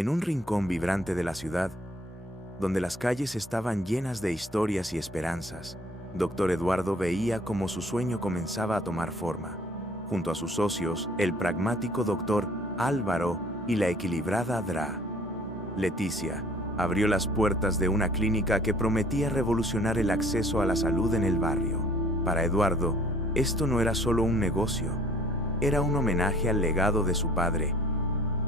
En un rincón vibrante de la ciudad, donde las calles estaban llenas de historias y esperanzas, Dr. Eduardo veía cómo su sueño comenzaba a tomar forma. Junto a sus socios, el pragmático Dr. Álvaro y la equilibrada Dra. Leticia, abrió las puertas de una clínica que prometía revolucionar el acceso a la salud en el barrio. Para Eduardo, esto no era solo un negocio, era un homenaje al legado de su padre,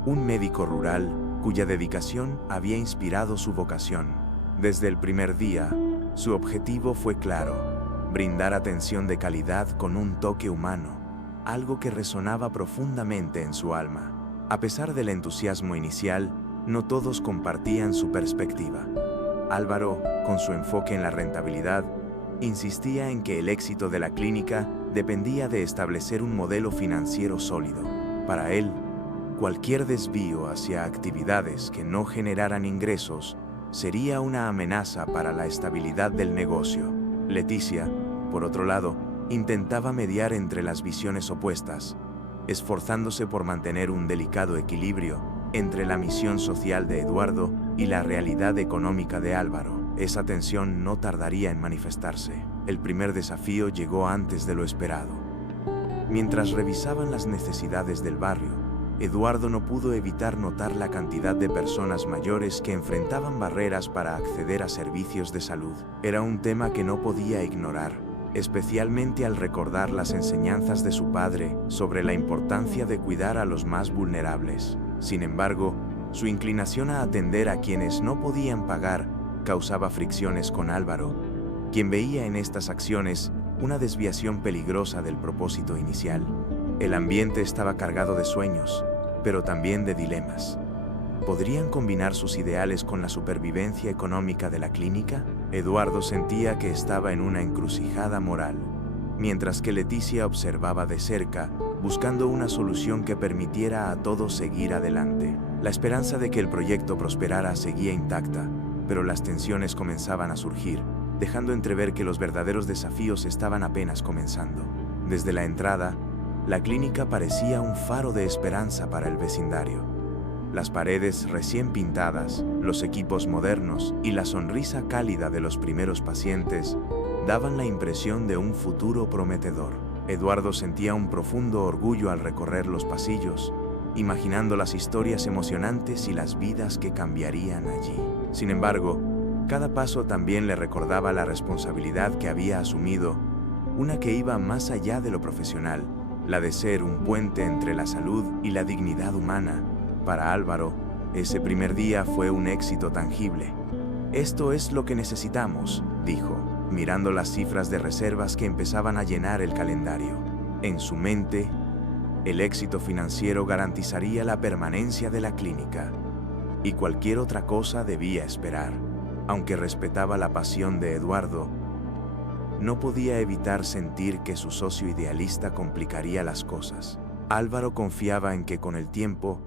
un médico rural cuya dedicación había inspirado su vocación. Desde el primer día, su objetivo fue claro: brindar atención de calidad con un toque humano, algo que resonaba profundamente en su alma. A pesar del entusiasmo inicial, no todos compartían su perspectiva. Álvaro, con su enfoque en la rentabilidad, insistía en que el éxito de la clínica dependía de establecer un modelo financiero sólido. Para él, cualquier desvío hacia actividades que no generaran ingresos sería una amenaza para la estabilidad del negocio. Leticia, por otro lado, intentaba mediar entre las visiones opuestas, esforzándose por mantener un delicado equilibrio entre la misión social de Eduardo y la realidad económica de Álvaro. Esa tensión no tardaría en manifestarse. El primer desafío llegó antes de lo esperado. Mientras revisaban las necesidades del barrio, Eduardo no pudo evitar notar la cantidad de personas mayores que enfrentaban barreras para acceder a servicios de salud. Era un tema que no podía ignorar, especialmente al recordar las enseñanzas de su padre sobre la importancia de cuidar a los más vulnerables. Sin embargo, su inclinación a atender a quienes no podían pagar causaba fricciones con Álvaro, quien veía en estas acciones una desviación peligrosa del propósito inicial. El ambiente estaba cargado de sueños, pero también de dilemas. ¿Podrían combinar sus ideales con la supervivencia económica de la clínica? Eduardo sentía que estaba en una encrucijada moral, mientras que Leticia observaba de cerca, buscando una solución que permitiera a todos seguir adelante. La esperanza de que el proyecto prosperara seguía intacta, pero las tensiones comenzaban a surgir, dejando entrever que los verdaderos desafíos estaban apenas comenzando. Desde la entrada, la clínica parecía un faro de esperanza para el vecindario. Las paredes recién pintadas, los equipos modernos y la sonrisa cálida de los primeros pacientes daban la impresión de un futuro prometedor. Eduardo sentía un profundo orgullo al recorrer los pasillos, imaginando las historias emocionantes y las vidas que cambiarían allí. Sin embargo, cada paso también le recordaba la responsabilidad que había asumido, una que iba más allá de lo profesional, la de ser un puente entre la salud y la dignidad humana. Para Álvaro, ese primer día fue un éxito tangible. «Esto es lo que necesitamos», dijo, mirando las cifras de reservas que empezaban a llenar el calendario. En su mente, el éxito financiero garantizaría la permanencia de la clínica, y cualquier otra cosa debía esperar. Aunque respetaba la pasión de Eduardo, no podía evitar sentir que su socio idealista complicaría las cosas. Álvaro confiaba en que con el tiempo,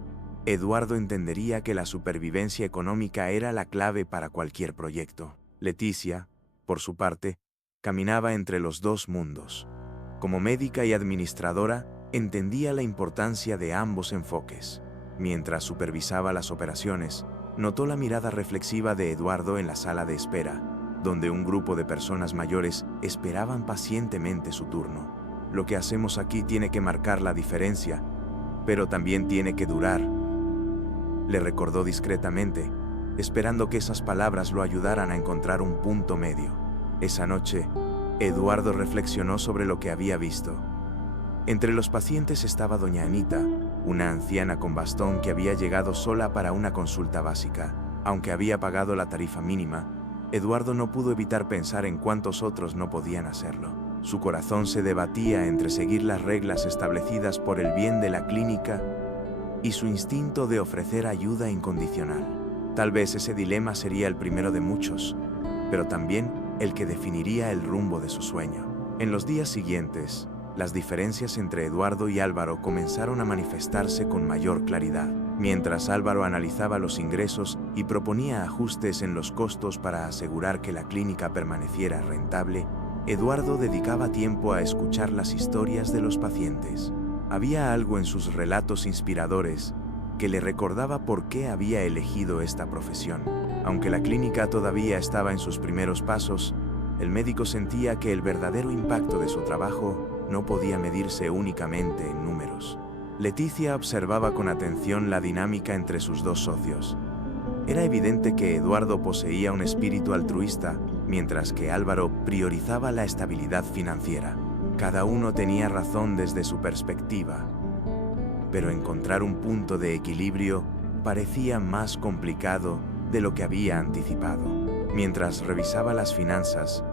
Eduardo entendería que la supervivencia económica era la clave para cualquier proyecto. Leticia, por su parte, caminaba entre los dos mundos. Como médica y administradora, entendía la importancia de ambos enfoques. Mientras supervisaba las operaciones, notó la mirada reflexiva de Eduardo en la sala de espera, donde un grupo de personas mayores esperaban pacientemente su turno. «Lo que hacemos aquí tiene que marcar la diferencia, pero también tiene que durar», le recordó discretamente, esperando que esas palabras lo ayudaran a encontrar un punto medio. Esa noche, Eduardo reflexionó sobre lo que había visto. Entre los pacientes estaba doña Anita, una anciana con bastón que había llegado sola para una consulta básica. Aunque había pagado la tarifa mínima, Eduardo no pudo evitar pensar en cuántos otros no podían hacerlo. Su corazón se debatía entre seguir las reglas establecidas por el bien de la clínica y su instinto de ofrecer ayuda incondicional. Tal vez ese dilema sería el primero de muchos, pero también el que definiría el rumbo de su sueño. En los días siguientes, las diferencias entre Eduardo y Álvaro comenzaron a manifestarse con mayor claridad. Mientras Álvaro analizaba los ingresos y proponía ajustes en los costos para asegurar que la clínica permaneciera rentable, Eduardo dedicaba tiempo a escuchar las historias de los pacientes. Había algo en sus relatos inspiradores que le recordaba por qué había elegido esta profesión. Aunque la clínica todavía estaba en sus primeros pasos, el médico sentía que el verdadero impacto de su trabajo no podía medirse únicamente en números. Leticia observaba con atención la dinámica entre sus dos socios. Era evidente que Eduardo poseía un espíritu altruista, mientras que Álvaro priorizaba la estabilidad financiera. Cada uno tenía razón desde su perspectiva, pero encontrar un punto de equilibrio parecía más complicado de lo que había anticipado. Mientras revisaba las finanzas,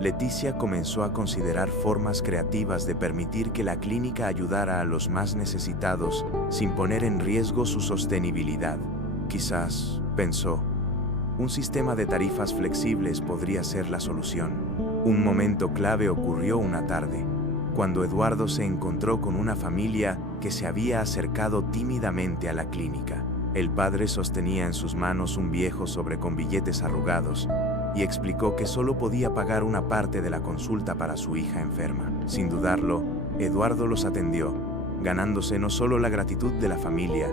Leticia comenzó a considerar formas creativas de permitir que la clínica ayudara a los más necesitados sin poner en riesgo su sostenibilidad. Quizás, pensó, un sistema de tarifas flexibles podría ser la solución. Un momento clave ocurrió una tarde, cuando Eduardo se encontró con una familia que se había acercado tímidamente a la clínica. El padre sostenía en sus manos un viejo sobre con billetes arrugados y explicó que solo podía pagar una parte de la consulta para su hija enferma. Sin dudarlo, Eduardo los atendió, ganándose no solo la gratitud de la familia,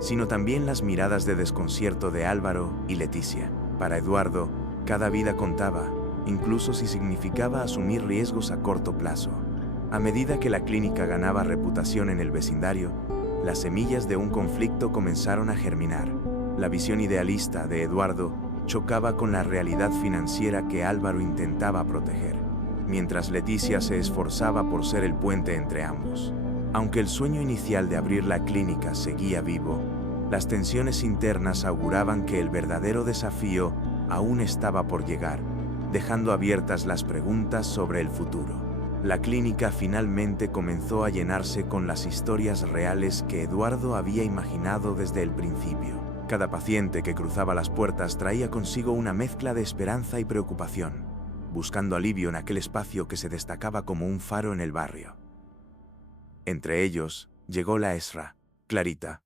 sino también las miradas de desconcierto de Álvaro y Leticia. Para Eduardo, cada vida contaba, incluso si significaba asumir riesgos a corto plazo. A medida que la clínica ganaba reputación en el vecindario, las semillas de un conflicto comenzaron a germinar. La visión idealista de Eduardo chocaba con la realidad financiera que Álvaro intentaba proteger, mientras Leticia se esforzaba por ser el puente entre ambos. Aunque el sueño inicial de abrir la clínica seguía vivo, las tensiones internas auguraban que el verdadero desafío aún estaba por llegar, dejando abiertas las preguntas sobre el futuro. La clínica finalmente comenzó a llenarse con las historias reales que Eduardo había imaginado desde el principio. Cada paciente que cruzaba las puertas traía consigo una mezcla de esperanza y preocupación, buscando alivio en aquel espacio que se destacaba como un faro en el barrio. Entre ellos, llegó la Esra, Clarita,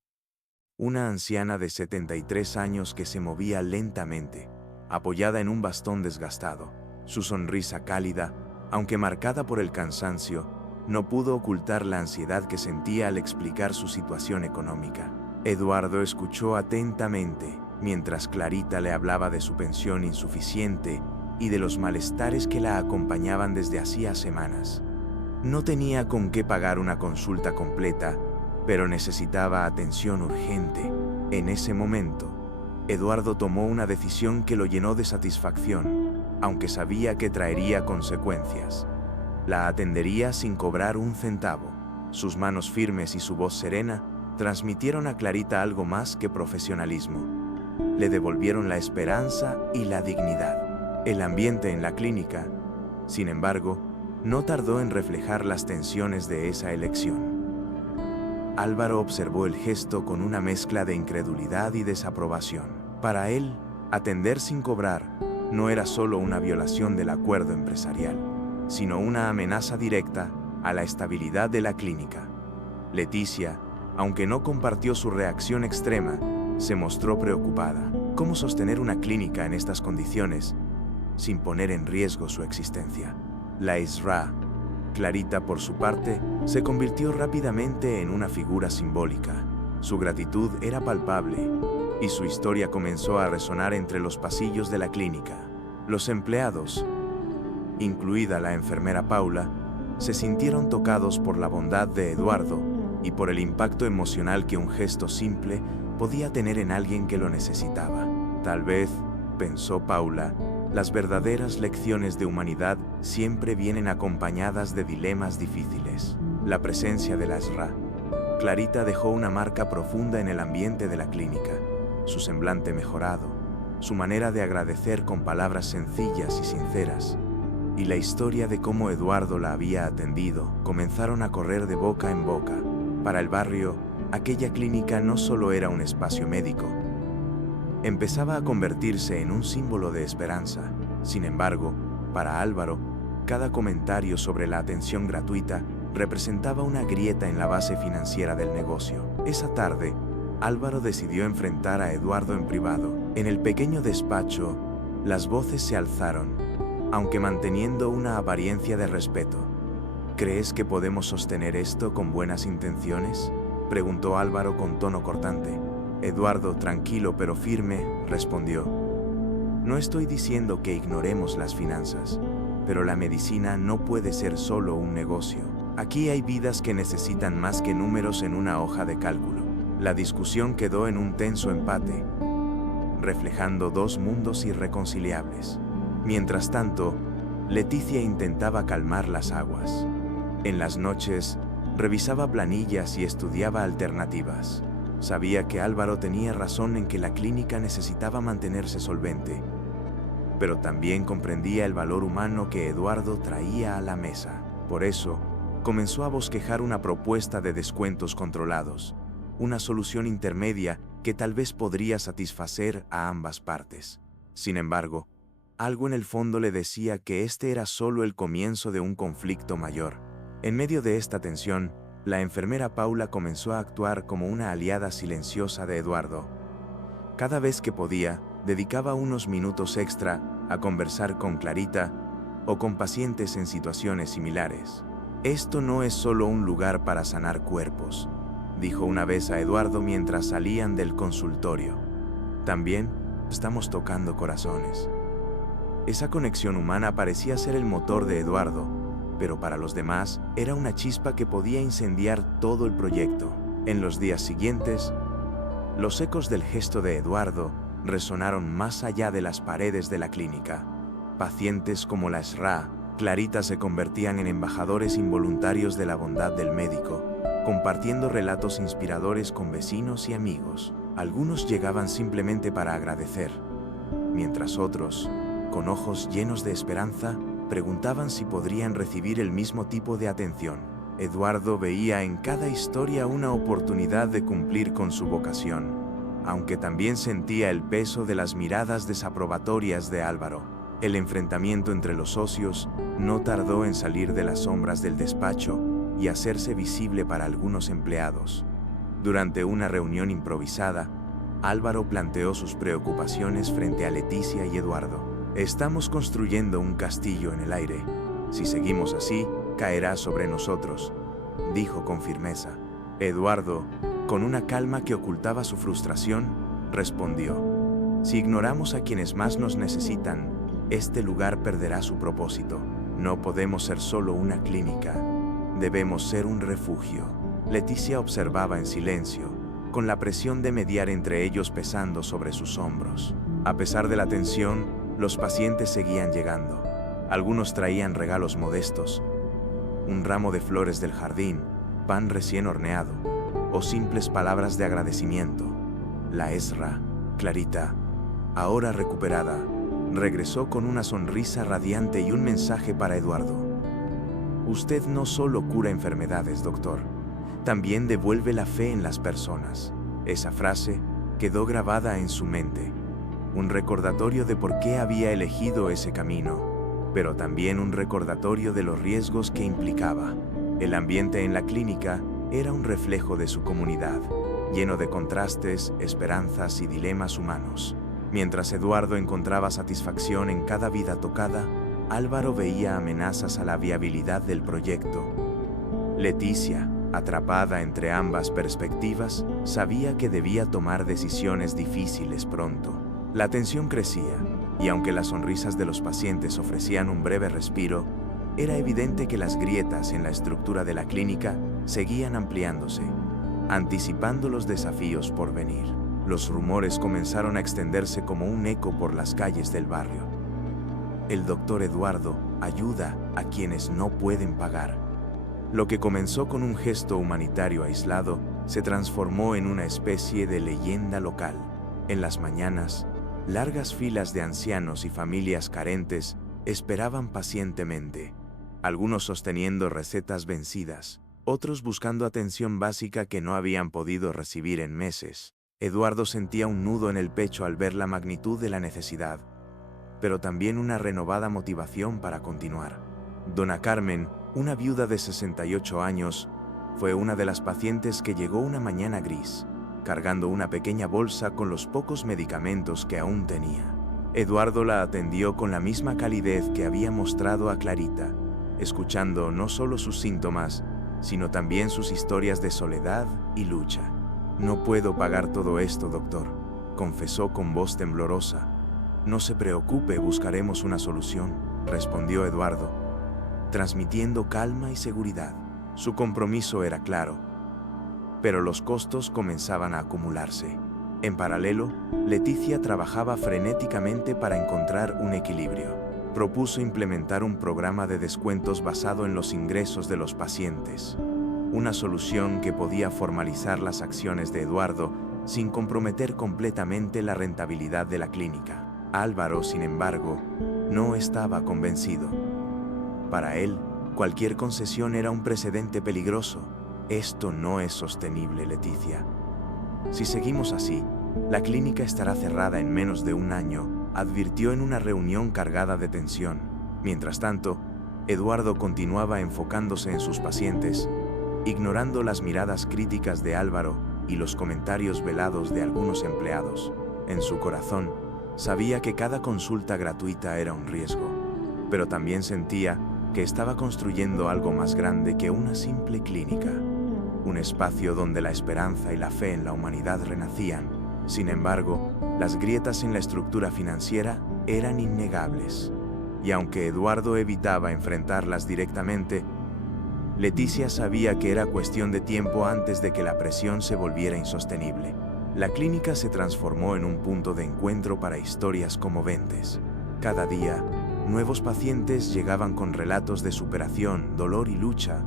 una anciana de 73 años que se movía lentamente, apoyada en un bastón desgastado. Su sonrisa cálida, aunque marcada por el cansancio, no pudo ocultar la ansiedad que sentía al explicar su situación económica. Eduardo escuchó atentamente, mientras Clarita le hablaba de su pensión insuficiente y de los malestares que la acompañaban desde hacía semanas. No tenía con qué pagar una consulta completa, pero necesitaba atención urgente. En ese momento, Eduardo tomó una decisión que lo llenó de satisfacción, aunque sabía que traería consecuencias. La atendería sin cobrar un centavo. Sus manos firmes y su voz serena transmitieron a Clarita algo más que profesionalismo. Le devolvieron la esperanza y la dignidad. El ambiente en la clínica, sin embargo, no tardó en reflejar las tensiones de esa elección. Álvaro observó el gesto con una mezcla de incredulidad y desaprobación. Para él, atender sin cobrar no era solo una violación del acuerdo empresarial, sino una amenaza directa a la estabilidad de la clínica. Leticia, aunque no compartió su reacción extrema, se mostró preocupada. ¿Cómo sostener una clínica en estas condiciones sin poner en riesgo su existencia? La Esra, Clarita, por su parte, se convirtió rápidamente en una figura simbólica. Su gratitud era palpable, y su historia comenzó a resonar entre los pasillos de la clínica. Los empleados, incluida la enfermera Paula, se sintieron tocados por la bondad de Eduardo y por el impacto emocional que un gesto simple podía tener en alguien que lo necesitaba. Tal vez, pensó Paula, las verdaderas lecciones de humanidad siempre vienen acompañadas de dilemas difíciles. La presencia de la Esra, Clarita, dejó una marca profunda en el ambiente de la clínica. Su semblante mejorado, su manera de agradecer con palabras sencillas y sinceras, y la historia de cómo Eduardo la había atendido, comenzaron a correr de boca en boca. Para el barrio, aquella clínica no solo era un espacio médico, empezaba a convertirse en un símbolo de esperanza. Sin embargo, para Álvaro, cada comentario sobre la atención gratuita representaba una grieta en la base financiera del negocio. Esa tarde, Álvaro decidió enfrentar a Eduardo en privado. En el pequeño despacho, las voces se alzaron, aunque manteniendo una apariencia de respeto. ¿Crees que podemos sostener esto con buenas intenciones?, preguntó Álvaro con tono cortante. Eduardo, tranquilo pero firme, respondió: no estoy diciendo que ignoremos las finanzas, pero la medicina no puede ser solo un negocio. Aquí hay vidas que necesitan más que números en una hoja de cálculo. La discusión quedó en un tenso empate, reflejando dos mundos irreconciliables. Mientras tanto, Leticia intentaba calmar las aguas. En las noches, revisaba planillas y estudiaba alternativas. Sabía que Álvaro tenía razón en que la clínica necesitaba mantenerse solvente, pero también comprendía el valor humano que Eduardo traía a la mesa. Por eso, comenzó a bosquejar una propuesta de descuentos controlados, una solución intermedia que tal vez podría satisfacer a ambas partes. Sin embargo, algo en el fondo le decía que este era solo el comienzo de un conflicto mayor. En medio de esta tensión, la enfermera Paula comenzó a actuar como una aliada silenciosa de Eduardo. Cada vez que podía, dedicaba unos minutos extra a conversar con Clarita o con pacientes en situaciones similares. Esto no es solo un lugar para sanar cuerpos, dijo una vez a Eduardo mientras salían del consultorio. También estamos tocando corazones. Esa conexión humana parecía ser el motor de Eduardo, pero para los demás era una chispa que podía incendiar todo el proyecto. En los días siguientes, los ecos del gesto de Eduardo resonaron más allá de las paredes de la clínica. Pacientes como la SRA, Clarita, se convertían en embajadores involuntarios de la bondad del médico, compartiendo relatos inspiradores con vecinos y amigos. Algunos llegaban simplemente para agradecer, mientras otros, con ojos llenos de esperanza, preguntaban si podrían recibir el mismo tipo de atención. Eduardo veía en cada historia una oportunidad de cumplir con su vocación, aunque también sentía el peso de las miradas desaprobatorias de Álvaro. El enfrentamiento entre los socios no tardó en salir de las sombras del despacho y hacerse visible para algunos empleados. Durante una reunión improvisada, Álvaro planteó sus preocupaciones frente a Leticia y Eduardo. Estamos construyendo un castillo en el aire. Si seguimos así, caerá sobre nosotros, dijo con firmeza. Eduardo, con una calma que ocultaba su frustración, respondió: si ignoramos a quienes más nos necesitan, este lugar perderá su propósito. No podemos ser solo una clínica, debemos ser un refugio. Leticia observaba en silencio, con la presión de mediar entre ellos pesando sobre sus hombros. A pesar de la tensión, los pacientes seguían llegando. Algunos traían regalos modestos, un ramo de flores del jardín, pan recién horneado, o simples palabras de agradecimiento. La SRA, Clarita, ahora recuperada, regresó con una sonrisa radiante y un mensaje para Eduardo. Usted no solo cura enfermedades, doctor, también devuelve la fe en las personas. Esa frase quedó grabada en su mente, un recordatorio de por qué había elegido ese camino, pero también un recordatorio de los riesgos que implicaba. El ambiente en la clínica era un reflejo de su comunidad, lleno de contrastes, esperanzas y dilemas humanos. Mientras Eduardo encontraba satisfacción en cada vida tocada, Álvaro veía amenazas a la viabilidad del proyecto. Leticia, atrapada entre ambas perspectivas, sabía que debía tomar decisiones difíciles pronto. La tensión crecía, y aunque las sonrisas de los pacientes ofrecían un breve respiro, era evidente que las grietas en la estructura de la clínica seguían ampliándose, anticipando los desafíos por venir. Los rumores comenzaron a extenderse como un eco por las calles del barrio. El doctor Eduardo ayuda a quienes no pueden pagar. Lo que comenzó con un gesto humanitario aislado se transformó en una especie de leyenda local. En las mañanas, largas filas de ancianos y familias carentes esperaban pacientemente, algunos sosteniendo recetas vencidas, otros buscando atención básica que no habían podido recibir en meses. Eduardo sentía un nudo en el pecho al ver la magnitud de la necesidad, pero también una renovada motivación para continuar. Dona Carmen, una viuda de 68 años, fue una de las pacientes que llegó una mañana gris, cargando una pequeña bolsa con los pocos medicamentos que aún tenía. Eduardo la atendió con la misma calidez que había mostrado a Clarita, escuchando no solo sus síntomas, sino también sus historias de soledad y lucha. No puedo pagar todo esto, doctor, confesó con voz temblorosa. No se preocupe, buscaremos una solución, respondió Eduardo, transmitiendo calma y seguridad. Su compromiso era claro, pero los costos comenzaban a acumularse. En paralelo, Leticia trabajaba frenéticamente para encontrar un equilibrio. Propuso implementar un programa de descuentos basado en los ingresos de los pacientes, una solución que podía formalizar las acciones de Eduardo sin comprometer completamente la rentabilidad de la clínica. Álvaro, sin embargo, no estaba convencido. Para él, cualquier concesión era un precedente peligroso. Esto no es sostenible, Leticia. Si seguimos así, la clínica estará cerrada en menos de un año, advirtió en una reunión cargada de tensión. Mientras tanto, Eduardo continuaba enfocándose en sus pacientes, ignorando las miradas críticas de Álvaro y los comentarios velados de algunos empleados. En su corazón, sabía que cada consulta gratuita era un riesgo, pero también sentía que estaba construyendo algo más grande que una simple clínica, un espacio donde la esperanza y la fe en la humanidad renacían. Sin embargo, las grietas en la estructura financiera eran innegables, y aunque Eduardo evitaba enfrentarlas directamente, Leticia sabía que era cuestión de tiempo antes de que la presión se volviera insostenible. La clínica se transformó en un punto de encuentro para historias conmovedentes. Cada día, nuevos pacientes llegaban con relatos de superación, dolor y lucha,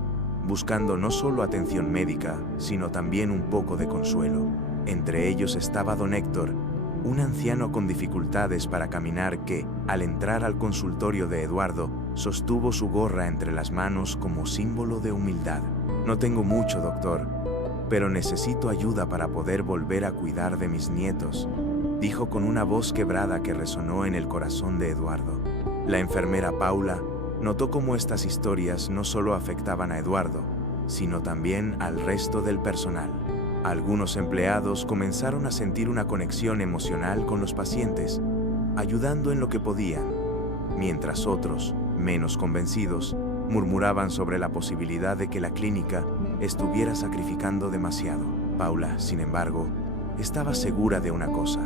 buscando no solo atención médica, sino también un poco de consuelo. Entre ellos estaba don Héctor, un anciano con dificultades para caminar que, al entrar al consultorio de Eduardo, sostuvo su gorra entre las manos como símbolo de humildad. No tengo mucho, doctor, pero necesito ayuda para poder volver a cuidar de mis nietos, dijo con una voz quebrada que resonó en el corazón de Eduardo. La enfermera Paula notó cómo estas historias no solo afectaban a Eduardo, sino también al resto del personal. Algunos empleados comenzaron a sentir una conexión emocional con los pacientes, ayudando en lo que podían, mientras otros, menos convencidos, murmuraban sobre la posibilidad de que la clínica estuviera sacrificando demasiado. Paula, sin embargo, estaba segura de una cosa.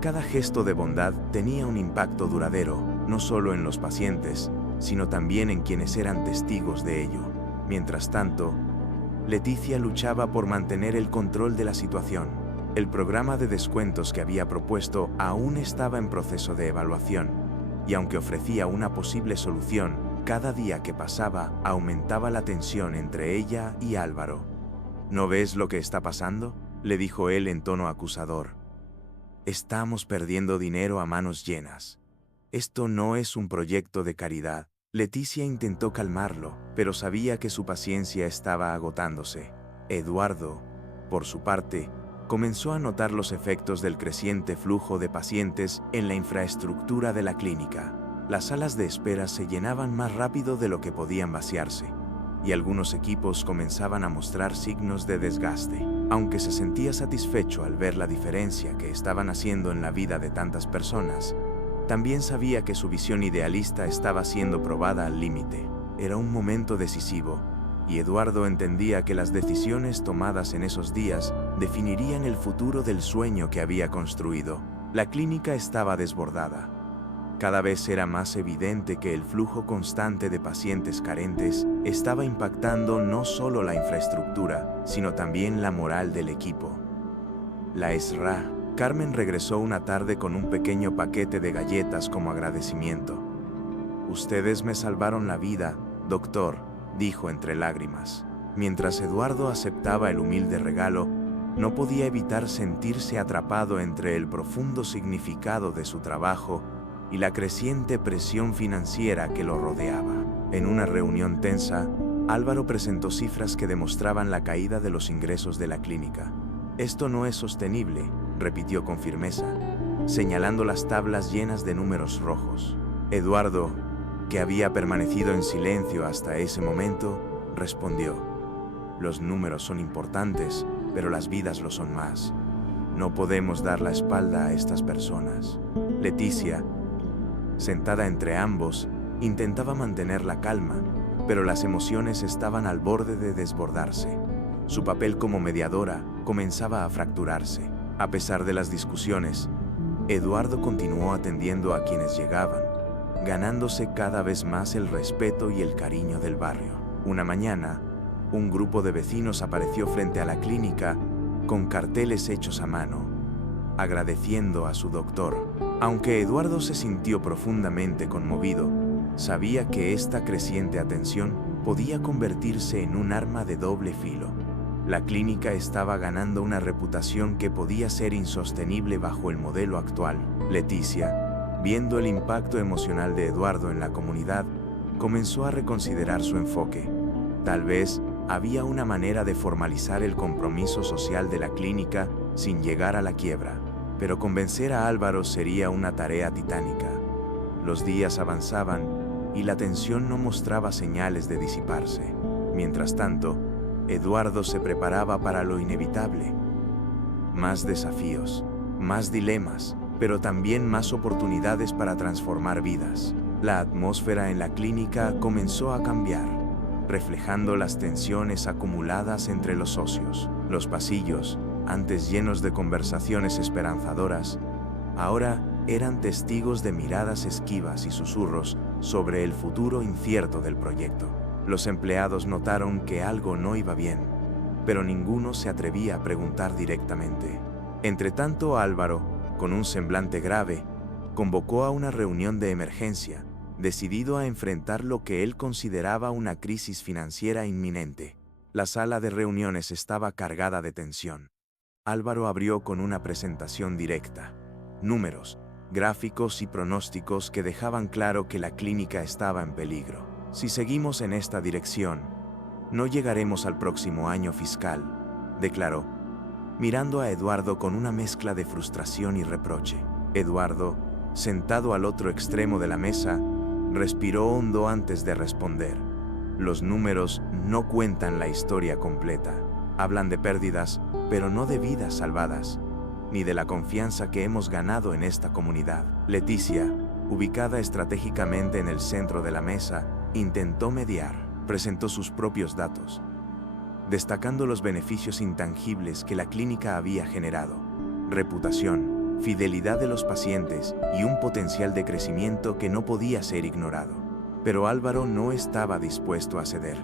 Cada gesto de bondad tenía un impacto duradero, no solo en los pacientes, sino también en quienes eran testigos de ello. Mientras tanto, Leticia luchaba por mantener el control de la situación. El programa de descuentos que había propuesto aún estaba en proceso de evaluación, y aunque ofrecía una posible solución, cada día que pasaba aumentaba la tensión entre ella y Álvaro. ¿No ves lo que está pasando?, le dijo él en tono acusador. Estamos perdiendo dinero a manos llenas. Esto no es un proyecto de caridad. Leticia intentó calmarlo, pero sabía que su paciencia estaba agotándose. Eduardo, por su parte, comenzó a notar los efectos del creciente flujo de pacientes en la infraestructura de la clínica. Las salas de espera se llenaban más rápido de lo que podían vaciarse, y algunos equipos comenzaban a mostrar signos de desgaste. Aunque se sentía satisfecho al ver la diferencia que estaban haciendo en la vida de tantas personas, también sabía que su visión idealista estaba siendo probada al límite. Era un momento decisivo, y Eduardo entendía que las decisiones tomadas en esos días definirían el futuro del sueño que había construido. La clínica estaba desbordada. Cada vez era más evidente que el flujo constante de pacientes carentes estaba impactando no solo la infraestructura, sino también la moral del equipo. La ESRA, Carmen regresó una tarde con un pequeño paquete de galletas como agradecimiento. «Ustedes me salvaron la vida, doctor», dijo entre lágrimas. Mientras Eduardo aceptaba el humilde regalo, no podía evitar sentirse atrapado entre el profundo significado de su trabajo y la creciente presión financiera que lo rodeaba. En una reunión tensa, Álvaro presentó cifras que demostraban la caída de los ingresos de la clínica. «Esto no es sostenible», repitió con firmeza, señalando las tablas llenas de números rojos. Eduardo, que había permanecido en silencio hasta ese momento, respondió: «Los números son importantes, pero las vidas lo son más. No podemos dar la espalda a estas personas». Leticia, sentada entre ambos, intentaba mantener la calma, pero las emociones estaban al borde de desbordarse. Su papel como mediadora comenzaba a fracturarse. A pesar de las discusiones, Eduardo continuó atendiendo a quienes llegaban, ganándose cada vez más el respeto y el cariño del barrio. Una mañana, un grupo de vecinos apareció frente a la clínica con carteles hechos a mano, agradeciendo a su doctor. Aunque Eduardo se sintió profundamente conmovido, sabía que esta creciente atención podía convertirse en un arma de doble filo. La clínica estaba ganando una reputación que podía ser insostenible bajo el modelo actual. Leticia, viendo el impacto emocional de Eduardo en la comunidad, comenzó a reconsiderar su enfoque. Tal vez había una manera de formalizar el compromiso social de la clínica sin llegar a la quiebra, pero convencer a Álvaro sería una tarea titánica. Los días avanzaban y la tensión no mostraba señales de disiparse. Mientras tanto, Eduardo se preparaba para lo inevitable. Más desafíos, más dilemas, pero también más oportunidades para transformar vidas. La atmósfera en la clínica comenzó a cambiar, reflejando las tensiones acumuladas entre los socios. Los pasillos, antes llenos de conversaciones esperanzadoras, ahora eran testigos de miradas esquivas y susurros sobre el futuro incierto del proyecto. Los empleados notaron que algo no iba bien, pero ninguno se atrevía a preguntar directamente. Entretanto, Álvaro, con un semblante grave, convocó a una reunión de emergencia, decidido a enfrentar lo que él consideraba una crisis financiera inminente. La sala de reuniones estaba cargada de tensión. Álvaro abrió con una presentación directa. Números, gráficos y pronósticos que dejaban claro que la clínica estaba en peligro. Si seguimos en esta dirección, no llegaremos al próximo año fiscal, declaró, mirando a Eduardo con una mezcla de frustración y reproche. Eduardo, sentado al otro extremo de la mesa, respiró hondo antes de responder. Los números no cuentan la historia completa. Hablan de pérdidas, pero no de vidas salvadas, ni de la confianza que hemos ganado en esta comunidad. Leticia, ubicada estratégicamente en el centro de la mesa, intentó mediar. Presentó sus propios datos, destacando los beneficios intangibles que la clínica había generado: reputación, fidelidad de los pacientes y un potencial de crecimiento que no podía ser ignorado. Pero Álvaro no estaba dispuesto a ceder.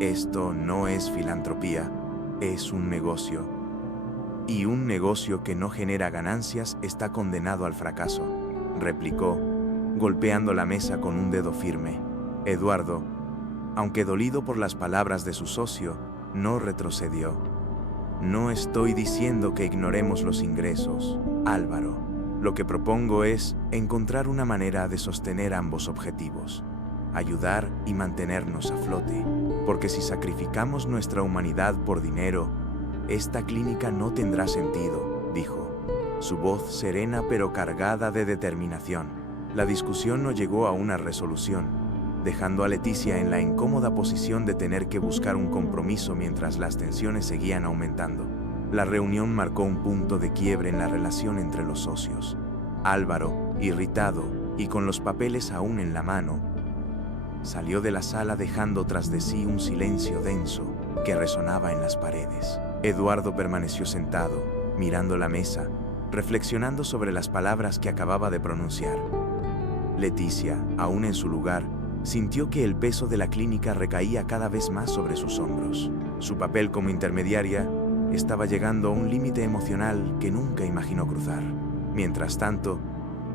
Esto no es filantropía, es un negocio. Y un negocio que no genera ganancias está condenado al fracaso, replicó, golpeando la mesa con un dedo firme. Eduardo, aunque dolido por las palabras de su socio, no retrocedió. No estoy diciendo que ignoremos los ingresos, Álvaro. Lo que propongo es encontrar una manera de sostener ambos objetivos, ayudar y mantenernos a flote, porque si sacrificamos nuestra humanidad por dinero, esta clínica no tendrá sentido, dijo, su voz serena pero cargada de determinación. La discusión no llegó a una resolución, dejando a Leticia en la incómoda posición de tener que buscar un compromiso mientras las tensiones seguían aumentando. La reunión marcó un punto de quiebre en la relación entre los socios. Álvaro, irritado y con los papeles aún en la mano, salió de la sala dejando tras de sí un silencio denso que resonaba en las paredes. Eduardo permaneció sentado, mirando la mesa, reflexionando sobre las palabras que acababa de pronunciar. Leticia, aún en su lugar, sintió que el peso de la clínica recaía cada vez más sobre sus hombros. Su papel como intermediaria estaba llegando a un límite emocional que nunca imaginó cruzar. Mientras tanto,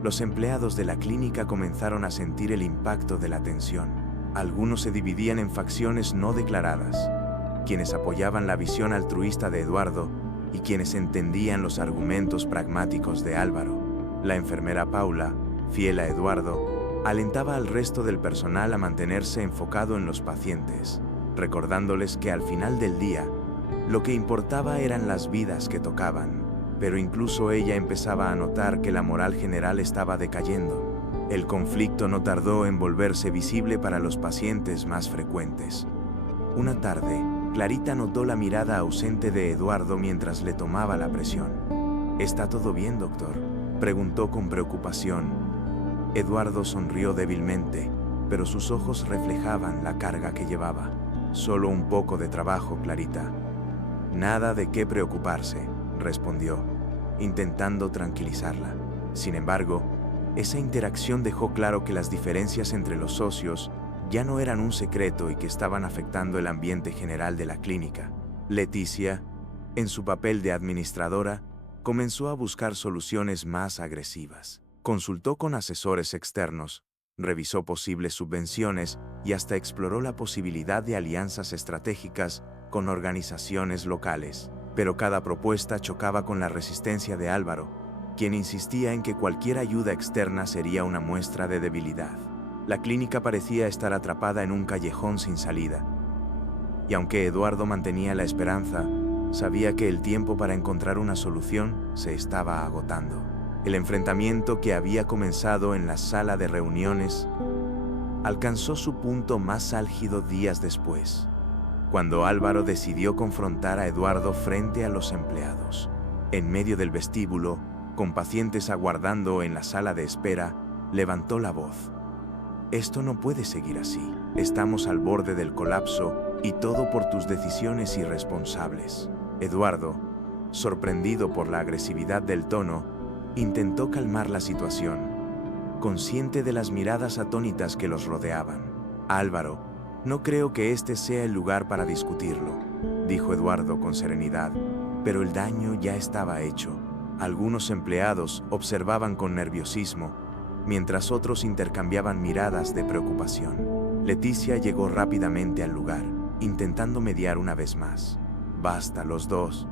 los empleados de la clínica comenzaron a sentir el impacto de la tensión. Algunos se dividían en facciones no declaradas, quienes apoyaban la visión altruista de Eduardo y quienes entendían los argumentos pragmáticos de Álvaro. La enfermera Paula, fiel a Eduardo, alentaba al resto del personal a mantenerse enfocado en los pacientes, recordándoles que al final del día, lo que importaba eran las vidas que tocaban, pero incluso ella empezaba a notar que la moral general estaba decayendo. El conflicto no tardó en volverse visible para los pacientes más frecuentes. Una tarde, Clarita notó la mirada ausente de Eduardo mientras le tomaba la presión. ¿Está todo bien, doctor?, preguntó con preocupación. Eduardo sonrió débilmente, pero sus ojos reflejaban la carga que llevaba. Solo un poco de trabajo, Clarita. Nada de qué preocuparse, respondió, intentando tranquilizarla. Sin embargo, esa interacción dejó claro que las diferencias entre los socios ya no eran un secreto y que estaban afectando el ambiente general de la clínica. Leticia, en su papel de administradora, comenzó a buscar soluciones más agresivas. Consultó con asesores externos, revisó posibles subvenciones y hasta exploró la posibilidad de alianzas estratégicas con organizaciones locales. Pero cada propuesta chocaba con la resistencia de Álvaro, quien insistía en que cualquier ayuda externa sería una muestra de debilidad. La clínica parecía estar atrapada en un callejón sin salida. Y aunque Eduardo mantenía la esperanza, sabía que el tiempo para encontrar una solución se estaba agotando. El enfrentamiento que había comenzado en la sala de reuniones alcanzó su punto más álgido días después, cuando Álvaro decidió confrontar a Eduardo frente a los empleados. En medio del vestíbulo, con pacientes aguardando en la sala de espera, levantó la voz. «Esto no puede seguir así. Estamos al borde del colapso y todo por tus decisiones irresponsables». Eduardo, sorprendido por la agresividad del tono, intentó calmar la situación, consciente de las miradas atónitas que los rodeaban. «Álvaro, no creo que este sea el lugar para discutirlo», dijo Eduardo con serenidad, pero el daño ya estaba hecho. Algunos empleados observaban con nerviosismo, mientras otros intercambiaban miradas de preocupación. Leticia llegó rápidamente al lugar, intentando mediar una vez más. «Basta los dos.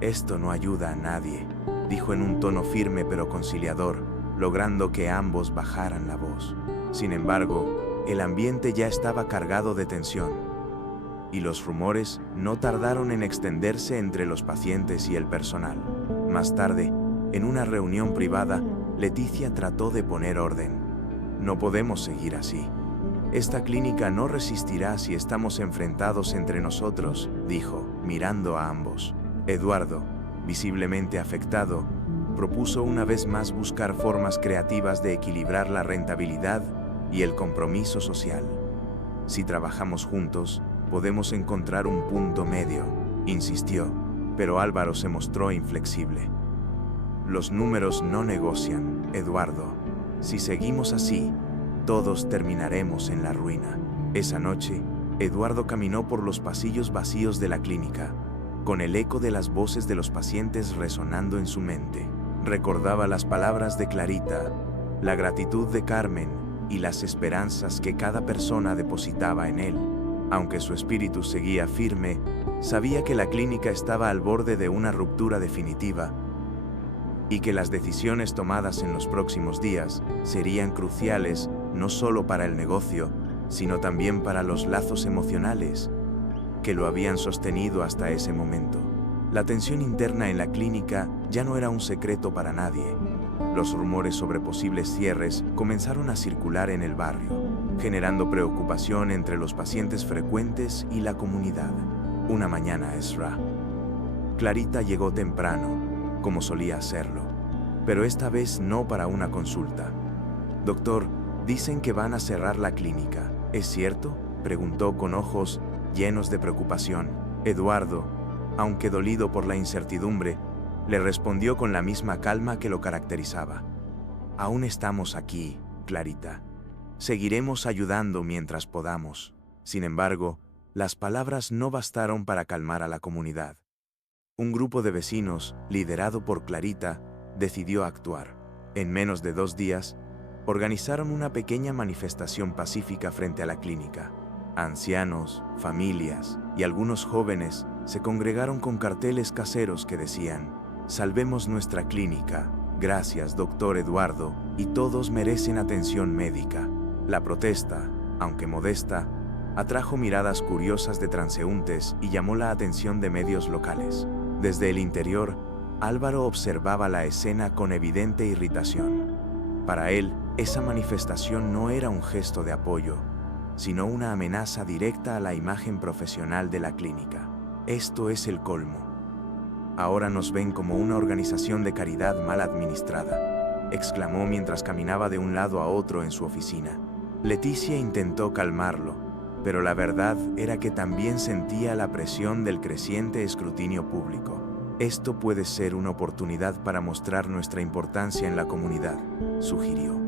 Esto no ayuda a nadie», dijo en un tono firme pero conciliador, logrando que ambos bajaran la voz. Sin embargo, el ambiente ya estaba cargado de tensión, y los rumores no tardaron en extenderse entre los pacientes y el personal. Más tarde, en una reunión privada, Leticia trató de poner orden. «No podemos seguir así. Esta clínica no resistirá si estamos enfrentados entre nosotros», dijo, mirando a ambos. Eduardo, visiblemente afectado, propuso una vez más buscar formas creativas de equilibrar la rentabilidad y el compromiso social. «Si trabajamos juntos, podemos encontrar un punto medio», insistió, pero Álvaro se mostró inflexible. «Los números no negocian, Eduardo. Si seguimos así, todos terminaremos en la ruina». Esa noche, Eduardo caminó por los pasillos vacíos de la clínica, con el eco de las voces de los pacientes resonando en su mente. Recordaba las palabras de Clarita, la gratitud de Carmen y las esperanzas que cada persona depositaba en él. Aunque su espíritu seguía firme, sabía que la clínica estaba al borde de una ruptura definitiva y que las decisiones tomadas en los próximos días serían cruciales no solo para el negocio, sino también para los lazos emocionales que lo habían sostenido hasta ese momento. La tensión interna en la clínica ya no era un secreto para nadie. Los rumores sobre posibles cierres comenzaron a circular en el barrio, generando preocupación entre los pacientes frecuentes y la comunidad. Una mañana, Ezra. Clarita llegó temprano, como solía hacerlo, pero esta vez no para una consulta. «Doctor, dicen que van a cerrar la clínica. ¿Es cierto?», preguntó con ojos llenos de preocupación. Eduardo, aunque dolido por la incertidumbre, le respondió con la misma calma que lo caracterizaba. «Aún estamos aquí, Clarita. Seguiremos ayudando mientras podamos». Sin embargo, las palabras no bastaron para calmar a la comunidad. Un grupo de vecinos, liderado por Clarita, decidió actuar. En menos de 2 días, organizaron una pequeña manifestación pacífica frente a la clínica. Ancianos, familias y algunos jóvenes se congregaron con carteles caseros que decían: «Salvemos nuestra clínica, gracias, doctor Eduardo, y todos merecen atención médica». La protesta, aunque modesta, atrajo miradas curiosas de transeúntes y llamó la atención de medios locales. Desde el interior, Álvaro observaba la escena con evidente irritación. Para él, esa manifestación no era un gesto de apoyo, sino una amenaza directa a la imagen profesional de la clínica. «Esto es el colmo. Ahora nos ven como una organización de caridad mal administrada», exclamó mientras caminaba de un lado a otro en su oficina. Leticia intentó calmarlo, pero la verdad era que también sentía la presión del creciente escrutinio público. Esto puede ser una oportunidad para mostrar nuestra importancia en la comunidad, sugirió.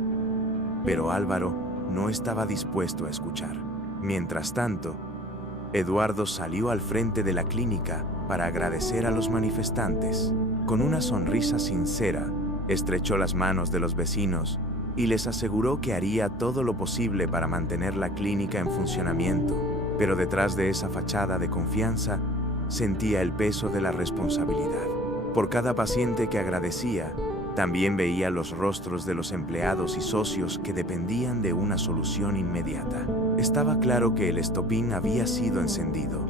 Pero Álvaro no estaba dispuesto a escuchar. Mientras tanto, Eduardo salió al frente de la clínica para agradecer a los manifestantes. Con una sonrisa sincera, estrechó las manos de los vecinos y les aseguró que haría todo lo posible para mantener la clínica en funcionamiento, pero detrás de esa fachada de confianza sentía el peso de la responsabilidad. Por cada paciente que agradecía, también veía los rostros de los empleados y socios que dependían de una solución inmediata. Estaba claro que el estopín había sido encendido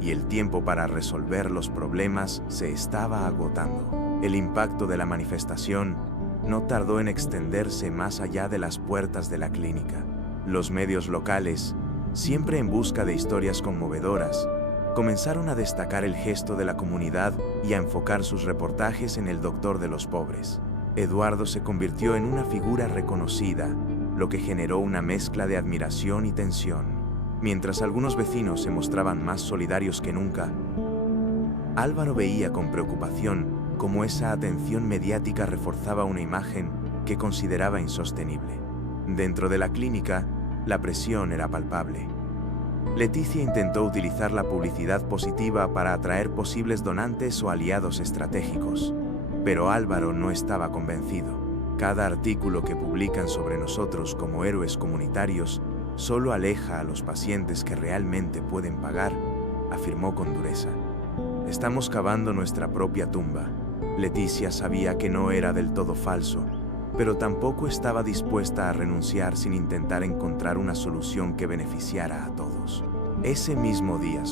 y el tiempo para resolver los problemas se estaba agotando. El impacto de la manifestación no tardó en extenderse más allá de las puertas de la clínica. Los medios locales, siempre en busca de historias conmovedoras, comenzaron a destacar el gesto de la comunidad y a enfocar sus reportajes en el doctor de los pobres. Eduardo se convirtió en una figura reconocida, lo que generó una mezcla de admiración y tensión. Mientras algunos vecinos se mostraban más solidarios que nunca, Álvaro veía con preocupación cómo esa atención mediática reforzaba una imagen que consideraba insostenible. Dentro de la clínica, la presión era palpable. Leticia intentó utilizar la publicidad positiva para atraer posibles donantes o aliados estratégicos, pero Álvaro no estaba convencido. Cada artículo que publican sobre nosotros como héroes comunitarios solo aleja a los pacientes que realmente pueden pagar, afirmó con dureza. Estamos cavando nuestra propia tumba. Leticia sabía que no era del todo falso, pero tampoco estaba dispuesta a renunciar sin intentar encontrar una solución que beneficiara a todos. Ese mismo día,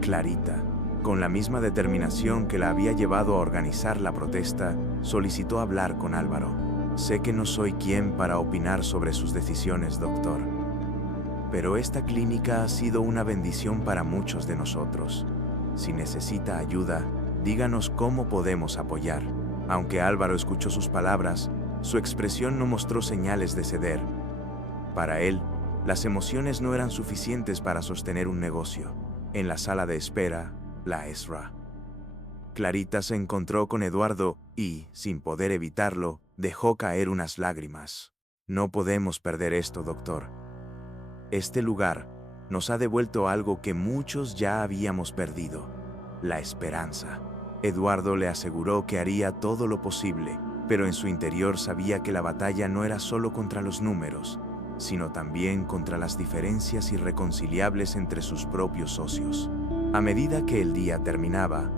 Clarita, con la misma determinación que la había llevado a organizar la protesta, solicitó hablar con Álvaro. Sé que no soy quien para opinar sobre sus decisiones, doctor, pero esta clínica ha sido una bendición para muchos de nosotros. Si necesita ayuda, díganos cómo podemos apoyar. Aunque Álvaro escuchó sus palabras, su expresión no mostró señales de ceder. Para él, las emociones no eran suficientes para sostener un negocio. En la sala de espera, la Ezra. Clarita se encontró con Eduardo y, sin poder evitarlo, dejó caer unas lágrimas. No podemos perder esto, doctor. Este lugar nos ha devuelto algo que muchos ya habíamos perdido: la esperanza. Eduardo le aseguró que haría todo lo posible, pero en su interior sabía que la batalla no era solo contra los números, sino también contra las diferencias irreconciliables entre sus propios socios. A medida que el día terminaba,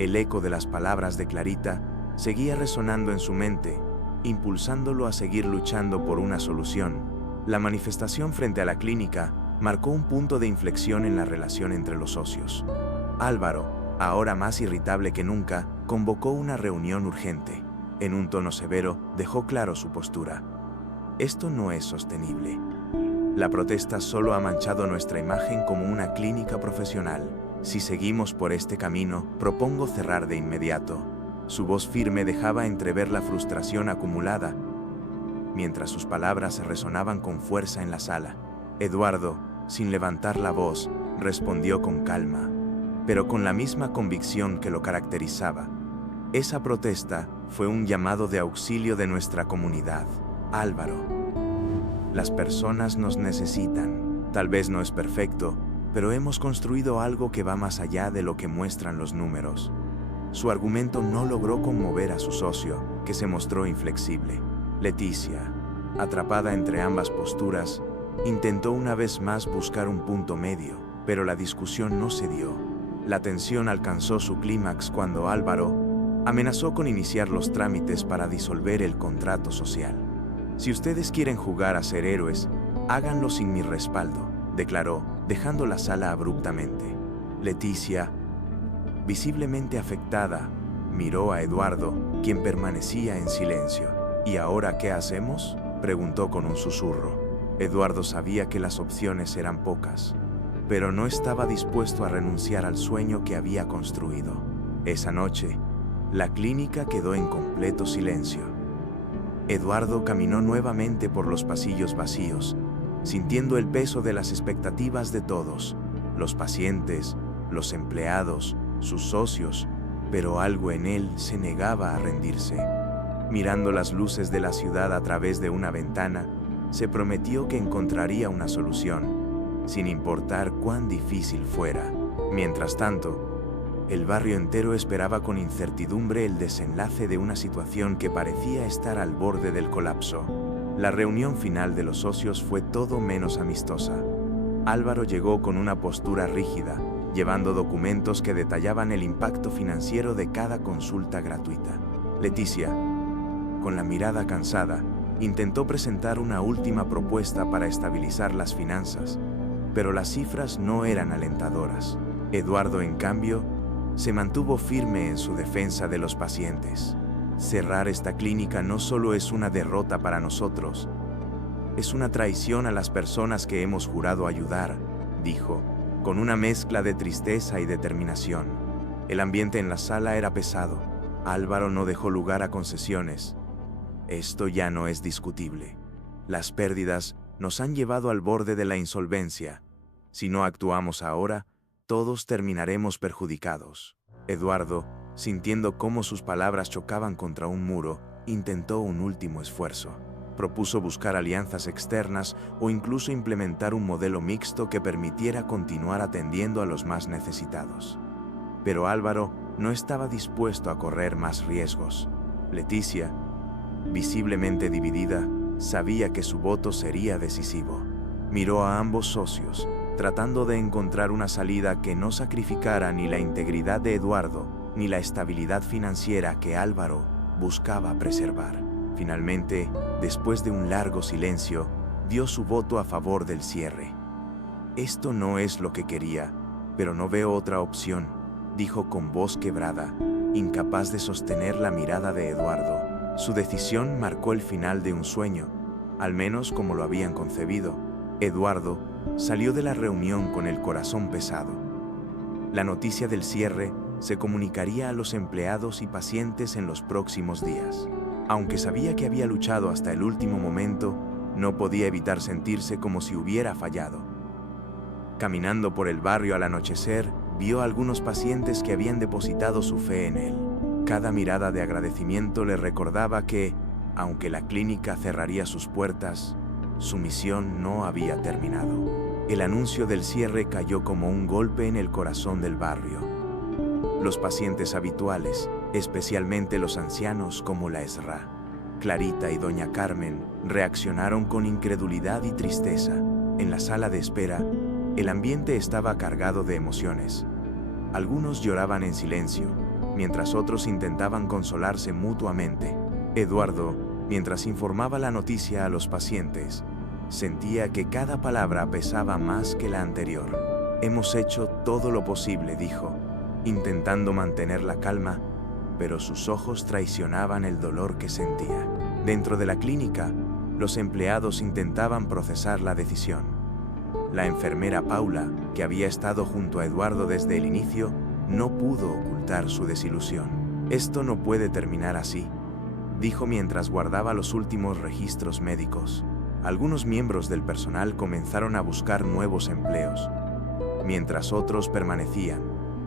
el eco de las palabras de Clarita seguía resonando en su mente, impulsándolo a seguir luchando por una solución. La manifestación frente a la clínica marcó un punto de inflexión en la relación entre los socios. Álvaro, ahora más irritable que nunca, convocó una reunión urgente. En un tono severo, dejó claro su postura. Esto no es sostenible. La protesta solo ha manchado nuestra imagen como una clínica profesional. Si seguimos por este camino, propongo cerrar de inmediato. Su voz firme dejaba entrever la frustración acumulada, mientras sus palabras resonaban con fuerza en la sala. Eduardo, sin levantar la voz, respondió con calma, pero con la misma convicción que lo caracterizaba. Esa protesta fue un llamado de auxilio de nuestra comunidad. Álvaro, las personas nos necesitan. Tal vez no es perfecto, pero hemos construido algo que va más allá de lo que muestran los números. Su argumento no logró conmover a su socio, que se mostró inflexible. Leticia, atrapada entre ambas posturas, intentó una vez más buscar un punto medio, pero la discusión no se dio. La tensión alcanzó su clímax cuando Álvaro amenazó con iniciar los trámites para disolver el contrato social. Si ustedes quieren jugar a ser héroes, háganlo sin mi respaldo, declaró, dejando la sala abruptamente. Leticia, visiblemente afectada, miró a Eduardo, quien permanecía en silencio. ¿Y ahora qué hacemos?, preguntó con un susurro. Eduardo sabía que las opciones eran pocas, pero no estaba dispuesto a renunciar al sueño que había construido. Esa noche, la clínica quedó en completo silencio. Eduardo caminó nuevamente por los pasillos vacíos, sintiendo el peso de las expectativas de todos, los pacientes, los empleados, sus socios, pero algo en él se negaba a rendirse. Mirando las luces de la ciudad a través de una ventana, se prometió que encontraría una solución, sin importar cuán difícil fuera. Mientras tanto, el barrio entero esperaba con incertidumbre el desenlace de una situación que parecía estar al borde del colapso. La reunión final de los socios fue todo menos amistosa. Álvaro llegó con una postura rígida, llevando documentos que detallaban el impacto financiero de cada consulta gratuita. Leticia, con la mirada cansada, intentó presentar una última propuesta para estabilizar las finanzas, pero las cifras no eran alentadoras. Eduardo, en cambio, se mantuvo firme en su defensa de los pacientes. Cerrar esta clínica no solo es una derrota para nosotros, es una traición a las personas que hemos jurado ayudar, dijo, con una mezcla de tristeza y determinación. El ambiente en la sala era pesado. Álvaro no dejó lugar a concesiones. Esto ya no es discutible. Las pérdidas nos han llevado al borde de la insolvencia. Si no actuamos ahora, todos terminaremos perjudicados. Eduardo, sintiendo cómo sus palabras chocaban contra un muro, intentó un último esfuerzo. Propuso buscar alianzas externas o incluso implementar un modelo mixto que permitiera continuar atendiendo a los más necesitados. Pero Álvaro no estaba dispuesto a correr más riesgos. Leticia, visiblemente dividida, sabía que su voto sería decisivo. Miró a ambos socios, tratando de encontrar una salida que no sacrificara ni la integridad de Eduardo, ni la estabilidad financiera que Álvaro buscaba preservar. Finalmente, después de un largo silencio, dio su voto a favor del cierre. Esto no es lo que quería, pero no veo otra opción, dijo con voz quebrada, incapaz de sostener la mirada de Eduardo. Su decisión marcó el final de un sueño, al menos como lo habían concebido. Eduardo salió de la reunión con el corazón pesado. La noticia del cierre se comunicaría a los empleados y pacientes en los próximos días. Aunque sabía que había luchado hasta el último momento, no podía evitar sentirse como si hubiera fallado. Caminando por el barrio al anochecer, vio a algunos pacientes que habían depositado su fe en él. Cada mirada de agradecimiento le recordaba que, aunque la clínica cerraría sus puertas, su misión no había terminado. El anuncio del cierre cayó como un golpe en el corazón del barrio. Los pacientes habituales, especialmente los ancianos como la Esra, Clarita y doña Carmen, reaccionaron con incredulidad y tristeza. En la sala de espera, el ambiente estaba cargado de emociones. Algunos lloraban en silencio, mientras otros intentaban consolarse mutuamente. Eduardo, mientras informaba la noticia a los pacientes, sentía que cada palabra pesaba más que la anterior. Hemos hecho todo lo posible, dijo, intentando mantener la calma, pero sus ojos traicionaban el dolor que sentía. Dentro de la clínica, los empleados intentaban procesar la decisión. La enfermera Paula, que había estado junto a Eduardo desde el inicio, no pudo ocultar su desilusión. Esto no puede terminar así, dijo mientras guardaba los últimos registros médicos. Algunos miembros del personal comenzaron a buscar nuevos empleos, mientras otros permanecían,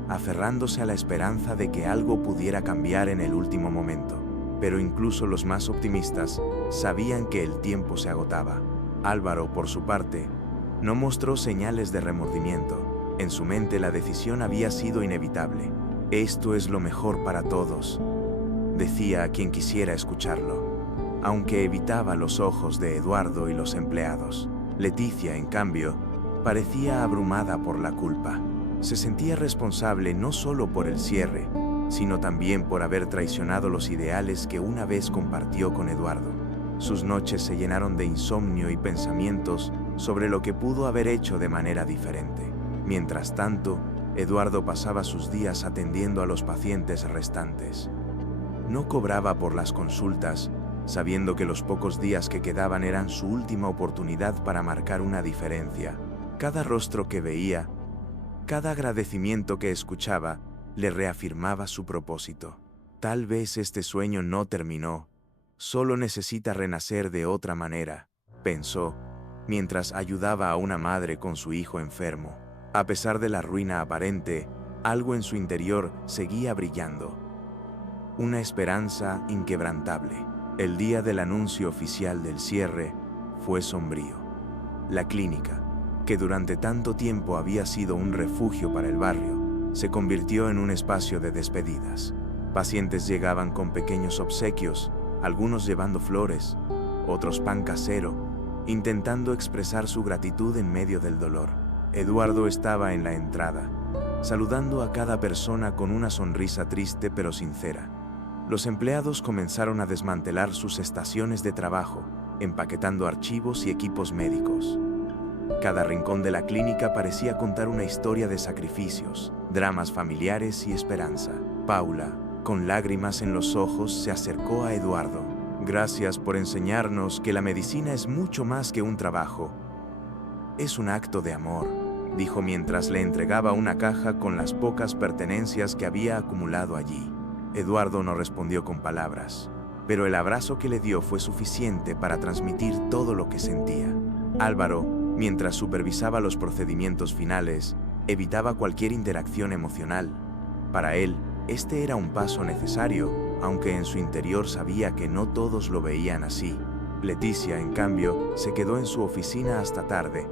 aferrándose a la esperanza de que algo pudiera cambiar en el último momento. Pero incluso los más optimistas sabían que el tiempo se agotaba. Álvaro, por su parte, no mostró señales de remordimiento. En su mente la decisión había sido inevitable. Esto es lo mejor para todos, decía a quien quisiera escucharlo, aunque evitaba los ojos de Eduardo y los empleados. Leticia, en cambio, parecía abrumada por la culpa. Se sentía responsable no solo por el cierre, sino también por haber traicionado los ideales que una vez compartió con Eduardo. Sus noches se llenaron de insomnio y pensamientos sobre lo que pudo haber hecho de manera diferente. Mientras tanto, Eduardo pasaba sus días atendiendo a los pacientes restantes. No cobraba por las consultas, sabiendo que los pocos días que quedaban eran su última oportunidad para marcar una diferencia. Cada rostro que veía, cada agradecimiento que escuchaba, le reafirmaba su propósito. Tal vez este sueño no terminó, solo necesita renacer de otra manera, pensó, mientras ayudaba a una madre con su hijo enfermo. A pesar de la ruina aparente, algo en su interior seguía brillando. Una esperanza inquebrantable. El día del anuncio oficial del cierre fue sombrío. La clínica, que durante tanto tiempo había sido un refugio para el barrio, se convirtió en un espacio de despedidas. Pacientes llegaban con pequeños obsequios, algunos llevando flores, otros pan casero, intentando expresar su gratitud en medio del dolor. Eduardo estaba en la entrada, saludando a cada persona con una sonrisa triste pero sincera. Los empleados comenzaron a desmantelar sus estaciones de trabajo, empaquetando archivos y equipos médicos. Cada rincón de la clínica parecía contar una historia de sacrificios, dramas familiares y esperanza. Paula, con lágrimas en los ojos, se acercó a Eduardo. Gracias por enseñarnos que la medicina es mucho más que un trabajo. Es un acto de amor, dijo mientras le entregaba una caja con las pocas pertenencias que había acumulado allí. Eduardo no respondió con palabras, pero el abrazo que le dio fue suficiente para transmitir todo lo que sentía. Álvaro, mientras supervisaba los procedimientos finales, evitaba cualquier interacción emocional. Para él, este era un paso necesario, aunque en su interior sabía que no todos lo veían así. Leticia, en cambio, se quedó en su oficina hasta tarde,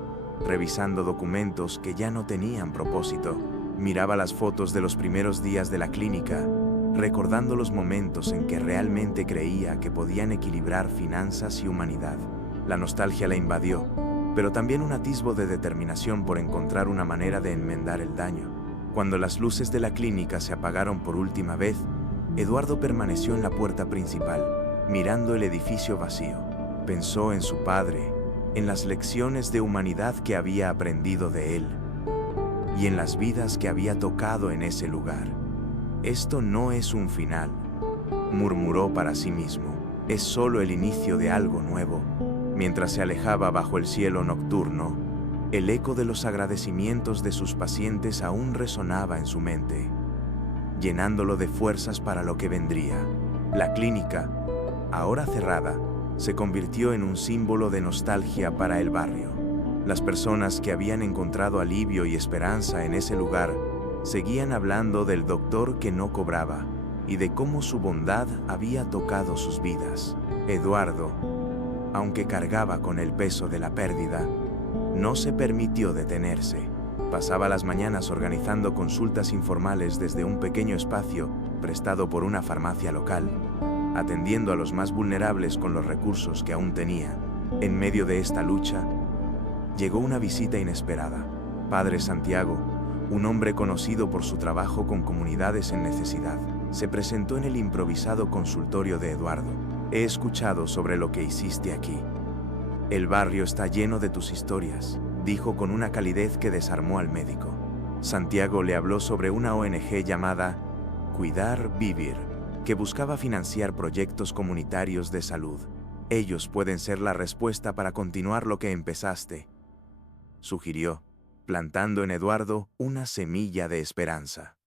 revisando documentos que ya no tenían propósito. Miraba las fotos de los primeros días de la clínica, recordando los momentos en que realmente creía que podían equilibrar finanzas y humanidad. La nostalgia la invadió, pero también un atisbo de determinación por encontrar una manera de enmendar el daño. Cuando las luces de la clínica se apagaron por última vez, Eduardo permaneció en la puerta principal, mirando el edificio vacío. Pensó en su padre, en las lecciones de humanidad que había aprendido de él, y en las vidas que había tocado en ese lugar. Esto no es un final, murmuró para sí mismo. Es solo el inicio de algo nuevo. Mientras se alejaba bajo el cielo nocturno, el eco de los agradecimientos de sus pacientes aún resonaba en su mente, llenándolo de fuerzas para lo que vendría. La clínica, ahora cerrada, se convirtió en un símbolo de nostalgia para el barrio. Las personas que habían encontrado alivio y esperanza en ese lugar seguían hablando del doctor que no cobraba y de cómo su bondad había tocado sus vidas. Eduardo, aunque cargaba con el peso de la pérdida, no se permitió detenerse. Pasaba las mañanas organizando consultas informales desde un pequeño espacio prestado por una farmacia local, atendiendo a los más vulnerables con los recursos que aún tenía. En medio de esta lucha, llegó una visita inesperada. Padre Santiago, un hombre conocido por su trabajo con comunidades en necesidad, se presentó en el improvisado consultorio de Eduardo. He escuchado sobre lo que hiciste aquí. El barrio está lleno de tus historias, dijo con una calidez que desarmó al médico. Santiago le habló sobre una ONG llamada Cuidar, Vivir, que buscaba financiar proyectos comunitarios de salud. Ellos pueden ser la respuesta para continuar lo que empezaste, sugirió, plantando en Eduardo una semilla de esperanza.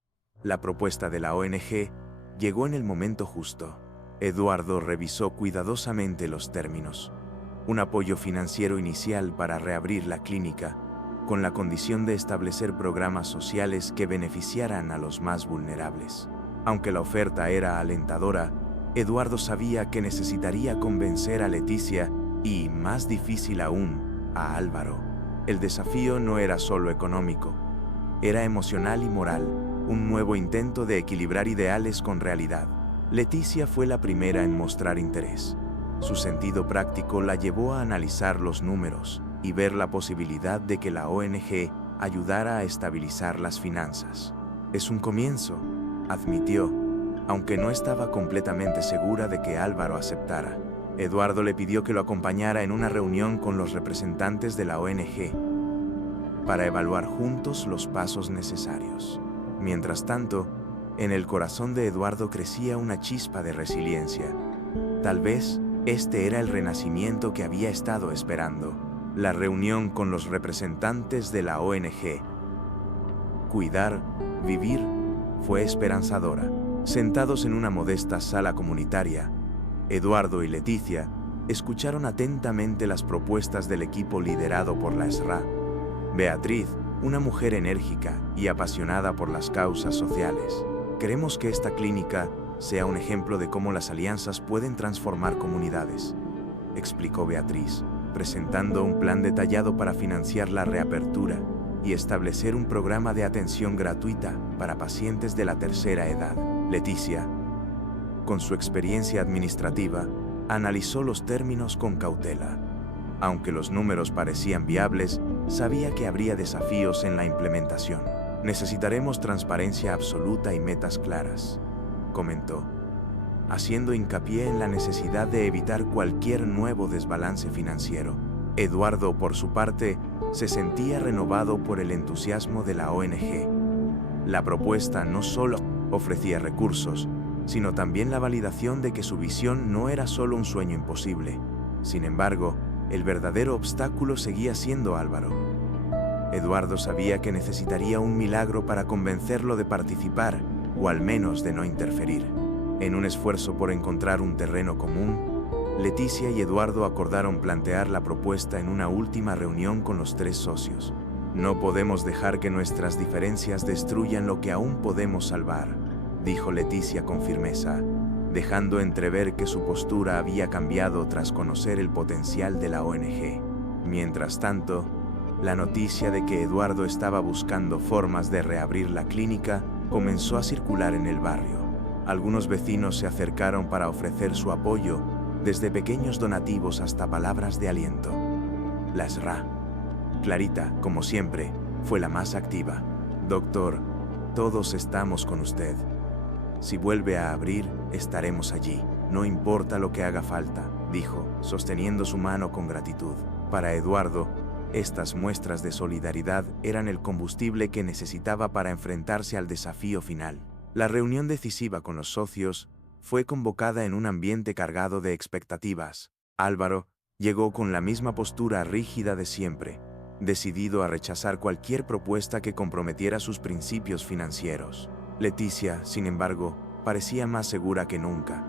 La propuesta de la ONG llegó en el momento justo. Eduardo revisó cuidadosamente los términos. Un apoyo financiero inicial para reabrir la clínica, con la condición de establecer programas sociales que beneficiaran a los más vulnerables. Aunque la oferta era alentadora, Eduardo sabía que necesitaría convencer a Leticia y, más difícil aún, a Álvaro. El desafío no era solo económico, era emocional y moral, un nuevo intento de equilibrar ideales con realidad. Leticia fue la primera en mostrar interés. Su sentido práctico la llevó a analizar los números y ver la posibilidad de que la ONG ayudara a estabilizar las finanzas. Es un comienzo, admitió, aunque no estaba completamente segura de que Álvaro aceptara. Eduardo le pidió que lo acompañara en una reunión con los representantes de la ONG para evaluar juntos los pasos necesarios. Mientras tanto, en el corazón de Eduardo crecía una chispa de resiliencia. Tal vez este era el renacimiento que había estado esperando. La reunión con los representantes de la ONG Cuidar, Vivir fue esperanzadora. Sentados en una modesta sala comunitaria, Eduardo y Leticia escucharon atentamente las propuestas del equipo liderado por la SRA. Beatriz, una mujer enérgica y apasionada por las causas sociales. Queremos que esta clínica sea un ejemplo de cómo las alianzas pueden transformar comunidades, explicó Beatriz, presentando un plan detallado para financiar la reapertura y establecer un programa de atención gratuita para pacientes de la tercera edad. Leticia, con su experiencia administrativa, analizó los términos con cautela. Aunque los números parecían viables, sabía que habría desafíos en la implementación. Necesitaremos transparencia absoluta y metas claras, comentó, haciendo hincapié en la necesidad de evitar cualquier nuevo desbalance financiero. Eduardo, por su parte, se sentía renovado por el entusiasmo de la ONG. La propuesta no solo ofrecía recursos, sino también la validación de que su visión no era solo un sueño imposible. Sin embargo, el verdadero obstáculo seguía siendo Álvaro. Eduardo sabía que necesitaría un milagro para convencerlo de participar, o al menos de no interferir. En un esfuerzo por encontrar un terreno común, Leticia y Eduardo acordaron plantear la propuesta en una última reunión con los tres socios. No podemos dejar que nuestras diferencias destruyan lo que aún podemos salvar, dijo Leticia con firmeza, dejando entrever que su postura había cambiado tras conocer el potencial de la ONG. Mientras tanto, la noticia de que Eduardo estaba buscando formas de reabrir la clínica comenzó a circular en el barrio. Algunos vecinos se acercaron para ofrecer su apoyo, desde pequeños donativos hasta palabras de aliento. La SRA, Clarita, como siempre, fue la más activa. Doctor, todos estamos con usted. Si vuelve a abrir, estaremos allí. No importa lo que haga falta, dijo, sosteniendo su mano con gratitud. Para Eduardo, estas muestras de solidaridad eran el combustible que necesitaba para enfrentarse al desafío final. La reunión decisiva con los socios fue convocada en un ambiente cargado de expectativas. Álvaro llegó con la misma postura rígida de siempre, decidido a rechazar cualquier propuesta que comprometiera sus principios financieros. Leticia, sin embargo, parecía más segura que nunca,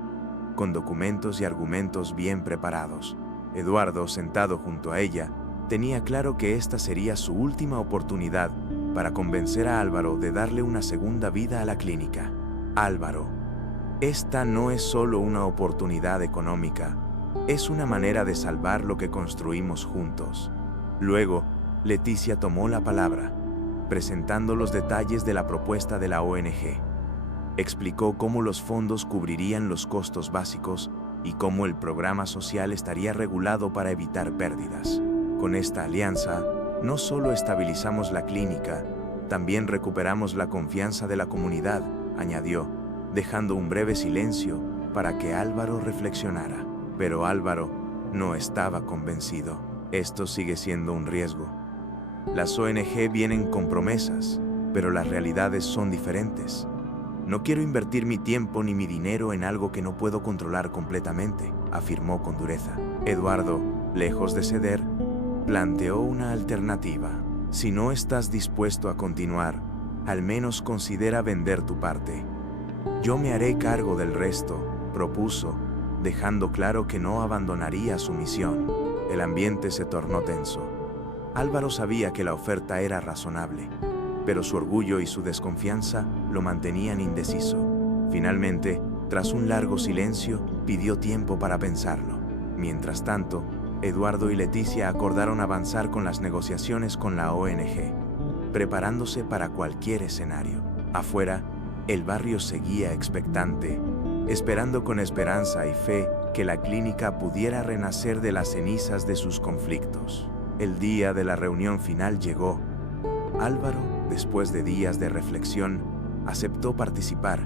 con documentos y argumentos bien preparados. Eduardo, sentado junto a ella, tenía claro que esta sería su última oportunidad para convencer a Álvaro de darle una segunda vida a la clínica. Álvaro, esta no es solo una oportunidad económica, es una manera de salvar lo que construimos juntos. Luego, Leticia tomó la palabra, presentando los detalles de la propuesta de la ONG. Explicó cómo los fondos cubrirían los costos básicos y cómo el programa social estaría regulado para evitar pérdidas. Con esta alianza, no solo estabilizamos la clínica, también recuperamos la confianza de la comunidad, añadió, dejando un breve silencio para que Álvaro reflexionara. Pero Álvaro no estaba convencido. Esto sigue siendo un riesgo. Las ONG vienen con promesas, pero las realidades son diferentes. No quiero invertir mi tiempo ni mi dinero en algo que no puedo controlar completamente, afirmó con dureza. Eduardo, lejos de ceder, planteó una alternativa. Si no estás dispuesto a continuar, al menos considera vender tu parte. Yo me haré cargo del resto, propuso, dejando claro que no abandonaría su misión. El ambiente se tornó tenso. Álvaro sabía que la oferta era razonable, pero su orgullo y su desconfianza lo mantenían indeciso. Finalmente, tras un largo silencio, pidió tiempo para pensarlo. Mientras tanto, Eduardo y Leticia acordaron avanzar con las negociaciones con la ONG, preparándose para cualquier escenario. Afuera, el barrio seguía expectante, esperando con esperanza y fe que la clínica pudiera renacer de las cenizas de sus conflictos. El día de la reunión final llegó. Álvaro, después de días de reflexión, aceptó participar,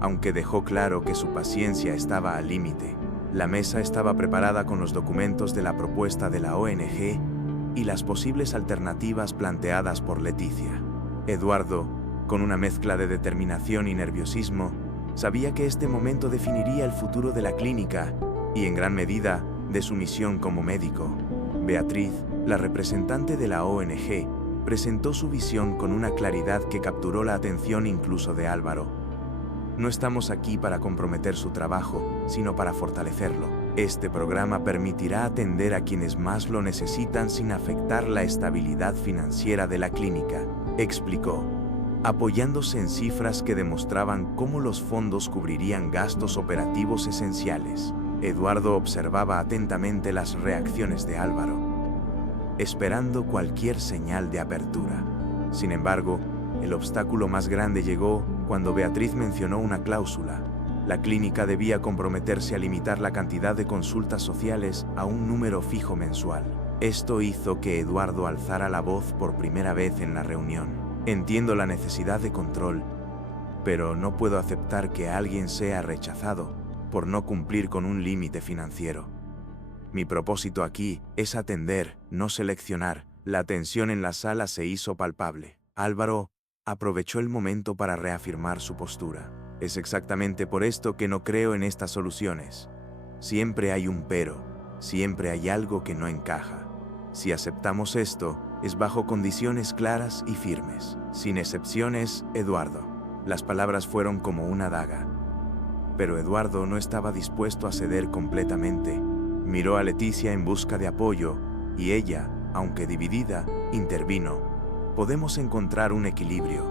aunque dejó claro que su paciencia estaba al límite. La mesa estaba preparada con los documentos de la propuesta de la ONG y las posibles alternativas planteadas por Leticia. Eduardo, con una mezcla de determinación y nerviosismo, sabía que este momento definiría el futuro de la clínica y, en gran medida, de su misión como médico. Beatriz, la representante de la ONG, presentó su visión con una claridad que capturó la atención incluso de Álvaro. No estamos aquí para comprometer su trabajo, sino para fortalecerlo. Este programa permitirá atender a quienes más lo necesitan sin afectar la estabilidad financiera de la clínica, explicó, apoyándose en cifras que demostraban cómo los fondos cubrirían gastos operativos esenciales. Eduardo observaba atentamente las reacciones de Álvaro, esperando cualquier señal de apertura. Sin embargo, el obstáculo más grande llegó cuando Beatriz mencionó una cláusula. La clínica debía comprometerse a limitar la cantidad de consultas sociales a un número fijo mensual. Esto hizo que Eduardo alzara la voz por primera vez en la reunión. Entiendo la necesidad de control, pero no puedo aceptar que alguien sea rechazado por no cumplir con un límite financiero. Mi propósito aquí es atender, no seleccionar. La tensión en la sala se hizo palpable. Álvaro aprovechó el momento para reafirmar su postura. Es exactamente por esto que no creo en estas soluciones. Siempre hay un pero, siempre hay algo que no encaja. Si aceptamos esto, es bajo condiciones claras y firmes. Sin excepciones, Eduardo. Las palabras fueron como una daga. Pero Eduardo no estaba dispuesto a ceder completamente. Miró a Leticia en busca de apoyo, y ella, aunque dividida, intervino. Podemos encontrar un equilibrio.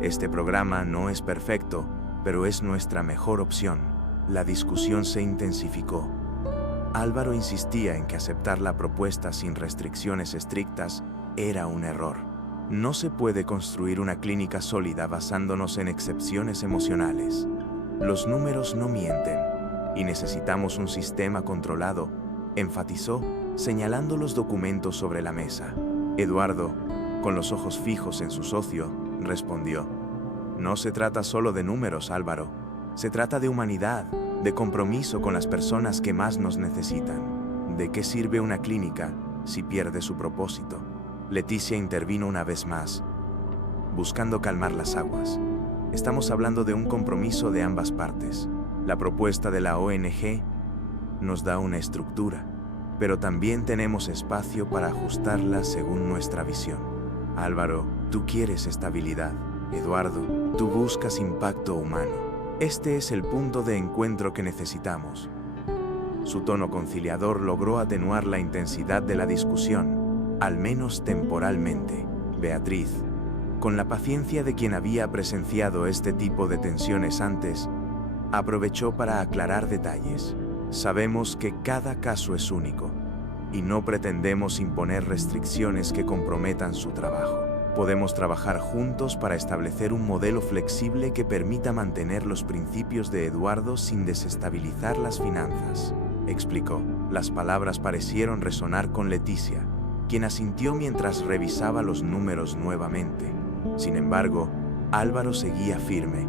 Este programa no es perfecto, pero es nuestra mejor opción. La discusión se intensificó. Álvaro insistía en que aceptar la propuesta sin restricciones estrictas era un error. No se puede construir una clínica sólida basándonos en excepciones emocionales. Los números no mienten, y necesitamos un sistema controlado, enfatizó, señalando los documentos sobre la mesa. Eduardo, con los ojos fijos en su socio, respondió: no se trata solo de números, Álvaro. Se trata de humanidad, de compromiso con las personas que más nos necesitan. ¿De qué sirve una clínica si pierde su propósito? Leticia intervino una vez más, buscando calmar las aguas. Estamos hablando de un compromiso de ambas partes. La propuesta de la ONG nos da una estructura, pero también tenemos espacio para ajustarla según nuestra visión. Álvaro, tú quieres estabilidad. Eduardo, tú buscas impacto humano. Este es el punto de encuentro que necesitamos. Su tono conciliador logró atenuar la intensidad de la discusión, al menos temporalmente. Beatriz, con la paciencia de quien había presenciado este tipo de tensiones antes, aprovechó para aclarar detalles. Sabemos que cada caso es único, y no pretendemos imponer restricciones que comprometan su trabajo. Podemos trabajar juntos para establecer un modelo flexible que permita mantener los principios de Eduardo sin desestabilizar las finanzas, explicó. Las palabras parecieron resonar con Leticia, quien asintió mientras revisaba los números nuevamente. Sin embargo, Álvaro seguía firme.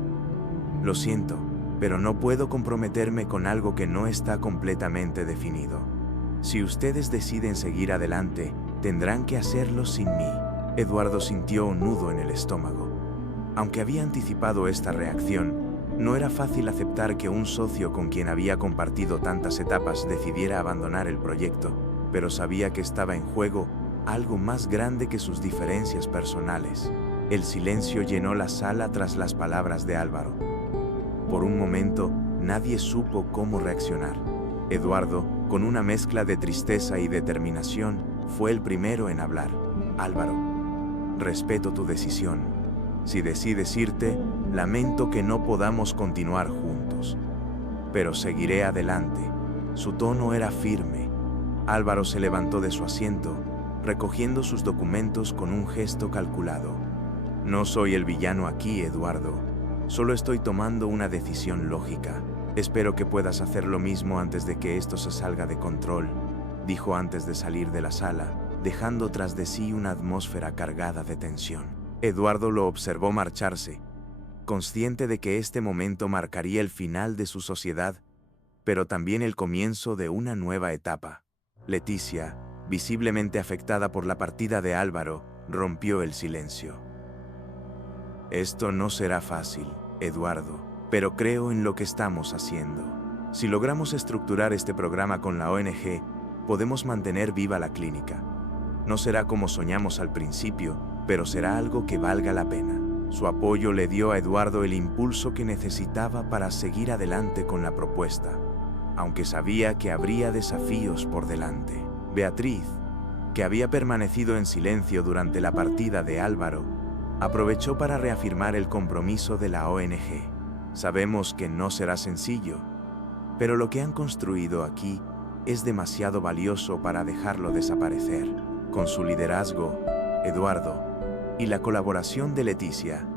Lo siento, pero no puedo comprometerme con algo que no está completamente definido. Si ustedes deciden seguir adelante, tendrán que hacerlo sin mí. Eduardo sintió un nudo en el estómago. Aunque había anticipado esta reacción, no era fácil aceptar que un socio con quien había compartido tantas etapas decidiera abandonar el proyecto, pero sabía que estaba en juego algo más grande que sus diferencias personales. El silencio llenó la sala tras las palabras de Álvaro. Por un momento, nadie supo cómo reaccionar. Eduardo, con una mezcla de tristeza y determinación, fue el primero en hablar. Álvaro, respeto tu decisión. Si decides irte, lamento que no podamos continuar juntos. Pero seguiré adelante. Su tono era firme. Álvaro se levantó de su asiento, recogiendo sus documentos con un gesto calculado. No soy el villano aquí, Eduardo. Solo estoy tomando una decisión lógica. Espero que puedas hacer lo mismo antes de que esto se salga de control, dijo antes de salir de la sala, dejando tras de sí una atmósfera cargada de tensión. Eduardo lo observó marcharse, consciente de que este momento marcaría el final de su sociedad, pero también el comienzo de una nueva etapa. Leticia, visiblemente afectada por la partida de Álvaro, rompió el silencio. Esto no será fácil, Eduardo, pero creo en lo que estamos haciendo. Si logramos estructurar este programa con la ONG, podemos mantener viva la clínica. No será como soñamos al principio, pero será algo que valga la pena. Su apoyo le dio a Eduardo el impulso que necesitaba para seguir adelante con la propuesta, aunque sabía que habría desafíos por delante. Beatriz, que había permanecido en silencio durante la partida de Álvaro, aprovechó para reafirmar el compromiso de la ONG. Sabemos que no será sencillo, pero lo que han construido aquí es demasiado valioso para dejarlo desaparecer. Con su liderazgo, Eduardo, y la colaboración de Leticia,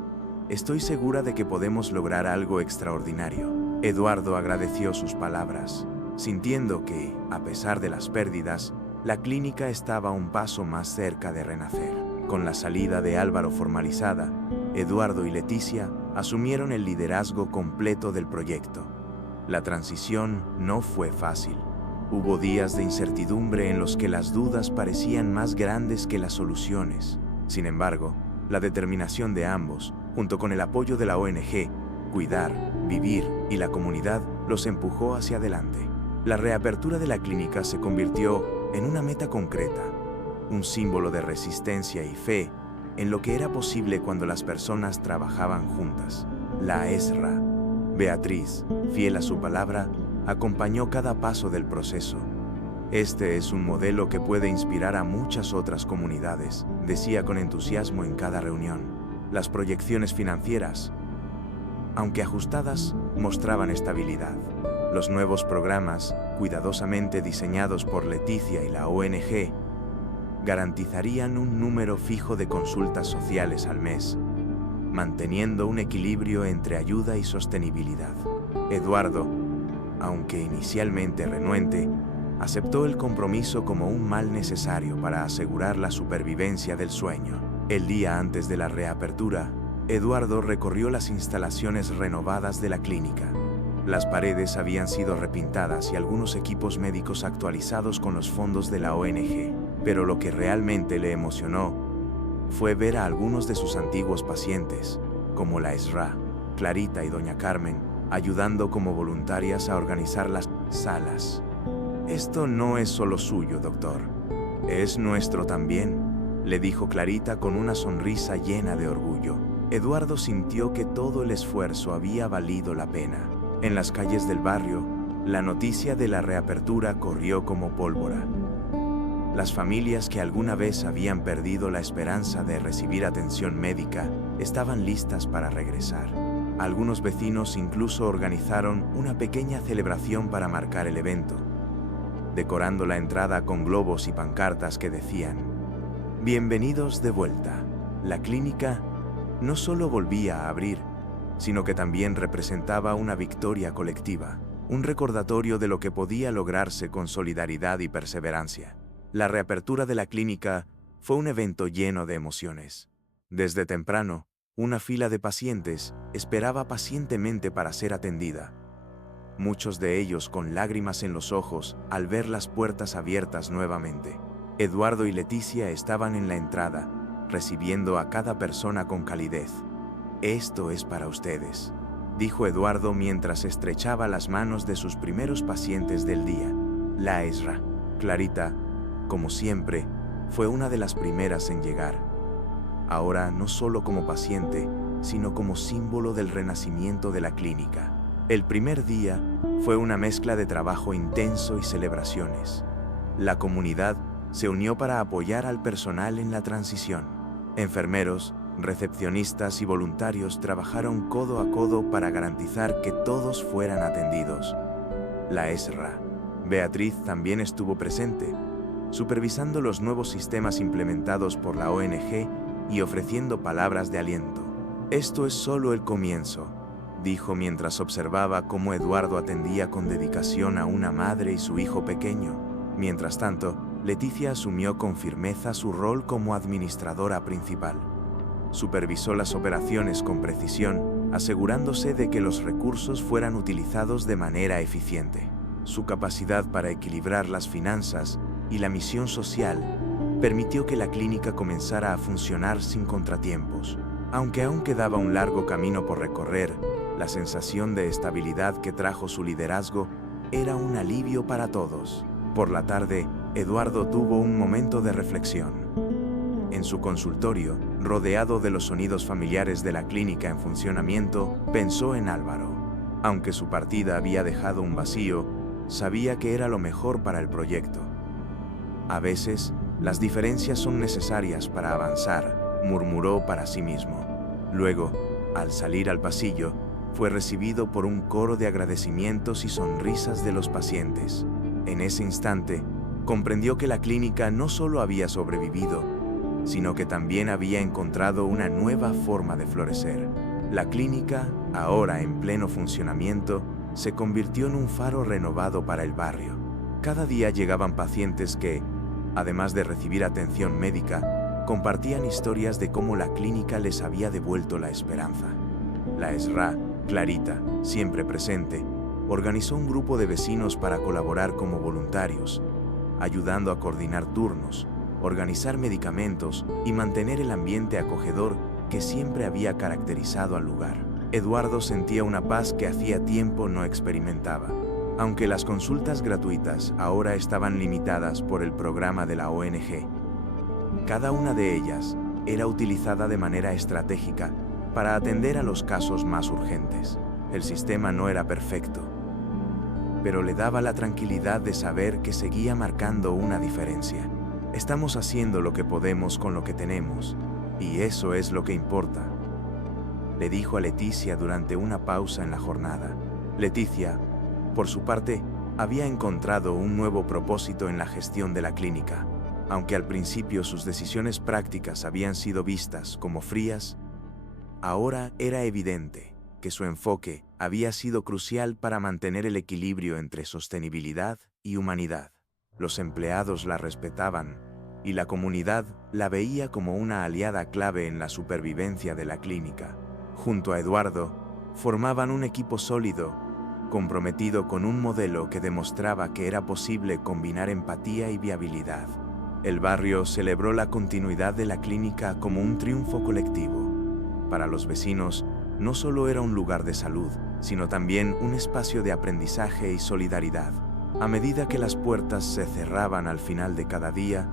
estoy segura de que podemos lograr algo extraordinario. Eduardo agradeció sus palabras, sintiendo que, a pesar de las pérdidas, la clínica estaba un paso más cerca de renacer. Con la salida de Álvaro formalizada, Eduardo y Leticia asumieron el liderazgo completo del proyecto. La transición no fue fácil. Hubo días de incertidumbre en los que las dudas parecían más grandes que las soluciones. Sin embargo, la determinación de ambos, junto con el apoyo de la ONG, Cuidar, Vivir y la comunidad, los empujó hacia adelante. La reapertura de la clínica se convirtió en una meta concreta, un símbolo de resistencia y fe en lo que era posible cuando las personas trabajaban juntas. La ESRA, Beatriz, fiel a su palabra, acompañó cada paso del proceso. Este es un modelo que puede inspirar a muchas otras comunidades, decía con entusiasmo en cada reunión. Las proyecciones financieras, aunque ajustadas, mostraban estabilidad. Los nuevos programas, cuidadosamente diseñados por Leticia y la ONG, garantizarían un número fijo de consultas sociales al mes, manteniendo un equilibrio entre ayuda y sostenibilidad. Eduardo, aunque inicialmente renuente, aceptó el compromiso como un mal necesario para asegurar la supervivencia del sueño. El día antes de la reapertura, Eduardo recorrió las instalaciones renovadas de la clínica. Las paredes habían sido repintadas y algunos equipos médicos actualizados con los fondos de la ONG. Pero lo que realmente le emocionó fue ver a algunos de sus antiguos pacientes, como la ESRA, Clarita y doña Carmen, ayudando como voluntarias a organizar las salas. «Esto no es solo suyo, doctor. Es nuestro también», le dijo Clarita con una sonrisa llena de orgullo. Eduardo sintió que todo el esfuerzo había valido la pena. En las calles del barrio, la noticia de la reapertura corrió como pólvora. Las familias que alguna vez habían perdido la esperanza de recibir atención médica estaban listas para regresar. Algunos vecinos incluso organizaron una pequeña celebración para marcar el evento, decorando la entrada con globos y pancartas que decían: «Bienvenidos de vuelta». La clínica no solo volvía a abrir, sino que también representaba una victoria colectiva, un recordatorio de lo que podía lograrse con solidaridad y perseverancia. La reapertura de la clínica fue un evento lleno de emociones. Desde temprano, una fila de pacientes esperaba pacientemente para ser atendida, muchos de ellos con lágrimas en los ojos al ver las puertas abiertas nuevamente. Eduardo y Leticia estaban en la entrada, recibiendo a cada persona con calidez. «Esto es para ustedes», dijo Eduardo mientras estrechaba las manos de sus primeros pacientes del día. La ESRA, Clarita, como siempre, fue una de las primeras en llegar. Ahora no solo como paciente, sino como símbolo del renacimiento de la clínica. El primer día fue una mezcla de trabajo intenso y celebraciones. La comunidad se unió para apoyar al personal en la transición. Enfermeros, recepcionistas y voluntarios trabajaron codo a codo para garantizar que todos fueran atendidos. La ESRA, Beatriz, también estuvo presente, supervisando los nuevos sistemas implementados por la ONG y ofreciendo palabras de aliento. «Esto es solo el comienzo», dijo mientras observaba cómo Eduardo atendía con dedicación a una madre y su hijo pequeño. Mientras tanto, Leticia asumió con firmeza su rol como administradora principal. Supervisó las operaciones con precisión, asegurándose de que los recursos fueran utilizados de manera eficiente. Su capacidad para equilibrar las finanzas y la misión social permitió que la clínica comenzara a funcionar sin contratiempos. Aunque aún quedaba un largo camino por recorrer, la sensación de estabilidad que trajo su liderazgo era un alivio para todos. Por la tarde, Eduardo tuvo un momento de reflexión. En su consultorio, rodeado de los sonidos familiares de la clínica en funcionamiento, pensó en Álvaro. Aunque su partida había dejado un vacío, sabía que era lo mejor para el proyecto. A veces, las diferencias son necesarias para avanzar, murmuró para sí mismo. Luego, al salir al pasillo, fue recibido por un coro de agradecimientos y sonrisas de los pacientes. En ese instante, comprendió que la clínica no solo había sobrevivido, sino que también había encontrado una nueva forma de florecer. La clínica, ahora en pleno funcionamiento, se convirtió en un faro renovado para el barrio. Cada día llegaban pacientes que, además de recibir atención médica, compartían historias de cómo la clínica les había devuelto la esperanza. La ESRA, Clarita, siempre presente, organizó un grupo de vecinos para colaborar como voluntarios, ayudando a coordinar turnos, organizar medicamentos y mantener el ambiente acogedor que siempre había caracterizado al lugar. Eduardo sentía una paz que hacía tiempo no experimentaba. Aunque las consultas gratuitas ahora estaban limitadas por el programa de la ONG, cada una de ellas era utilizada de manera estratégica para atender a los casos más urgentes. El sistema no era perfecto, pero le daba la tranquilidad de saber que seguía marcando una diferencia. Estamos haciendo lo que podemos con lo que tenemos, y eso es lo que importa, le dijo a Leticia durante una pausa en la jornada. Leticia, por su parte, había encontrado un nuevo propósito en la gestión de la clínica. Aunque al principio sus decisiones prácticas habían sido vistas como frías, ahora era evidente que su enfoque había sido crucial para mantener el equilibrio entre sostenibilidad y humanidad. Los empleados la respetaban y la comunidad la veía como una aliada clave en la supervivencia de la clínica. Junto a Eduardo, formaban un equipo sólido, comprometido con un modelo que demostraba que era posible combinar empatía y viabilidad. El barrio celebró la continuidad de la clínica como un triunfo colectivo. Para los vecinos, no solo era un lugar de salud, sino también un espacio de aprendizaje y solidaridad. A medida que las puertas se cerraban al final de cada día,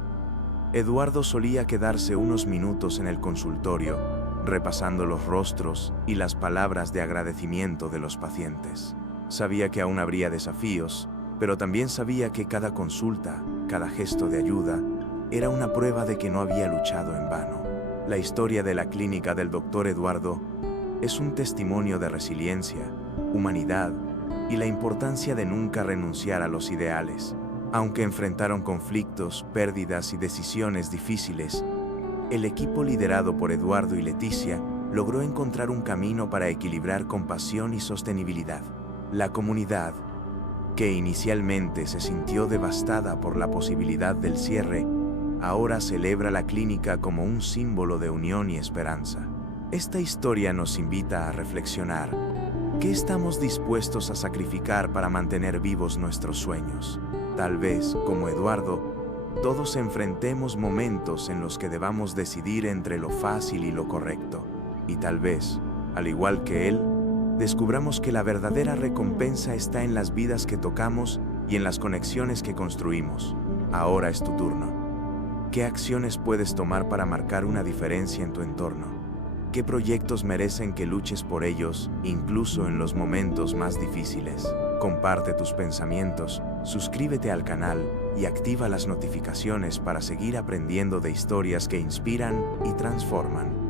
Eduardo solía quedarse unos minutos en el consultorio, repasando los rostros y las palabras de agradecimiento de los pacientes. Sabía que aún habría desafíos, pero también sabía que cada consulta, cada gesto de ayuda, era una prueba de que no había luchado en vano. La historia de la clínica del Dr. Eduardo es un testimonio de resiliencia, humanidad y la importancia de nunca renunciar a los ideales. Aunque enfrentaron conflictos, pérdidas y decisiones difíciles, el equipo liderado por Eduardo y Leticia logró encontrar un camino para equilibrar compasión y sostenibilidad. La comunidad, que inicialmente se sintió devastada por la posibilidad del cierre, ahora celebra la clínica como un símbolo de unión y esperanza. Esta historia nos invita a reflexionar. ¿Qué estamos dispuestos a sacrificar para mantener vivos nuestros sueños? Tal vez, como Eduardo, todos enfrentemos momentos en los que debamos decidir entre lo fácil y lo correcto. Y tal vez, al igual que él, descubramos que la verdadera recompensa está en las vidas que tocamos y en las conexiones que construimos. Ahora es tu turno. ¿Qué acciones puedes tomar para marcar una diferencia en tu entorno? ¿Qué proyectos merecen que luches por ellos, incluso en los momentos más difíciles? Comparte tus pensamientos, suscríbete al canal y activa las notificaciones para seguir aprendiendo de historias que inspiran y transforman.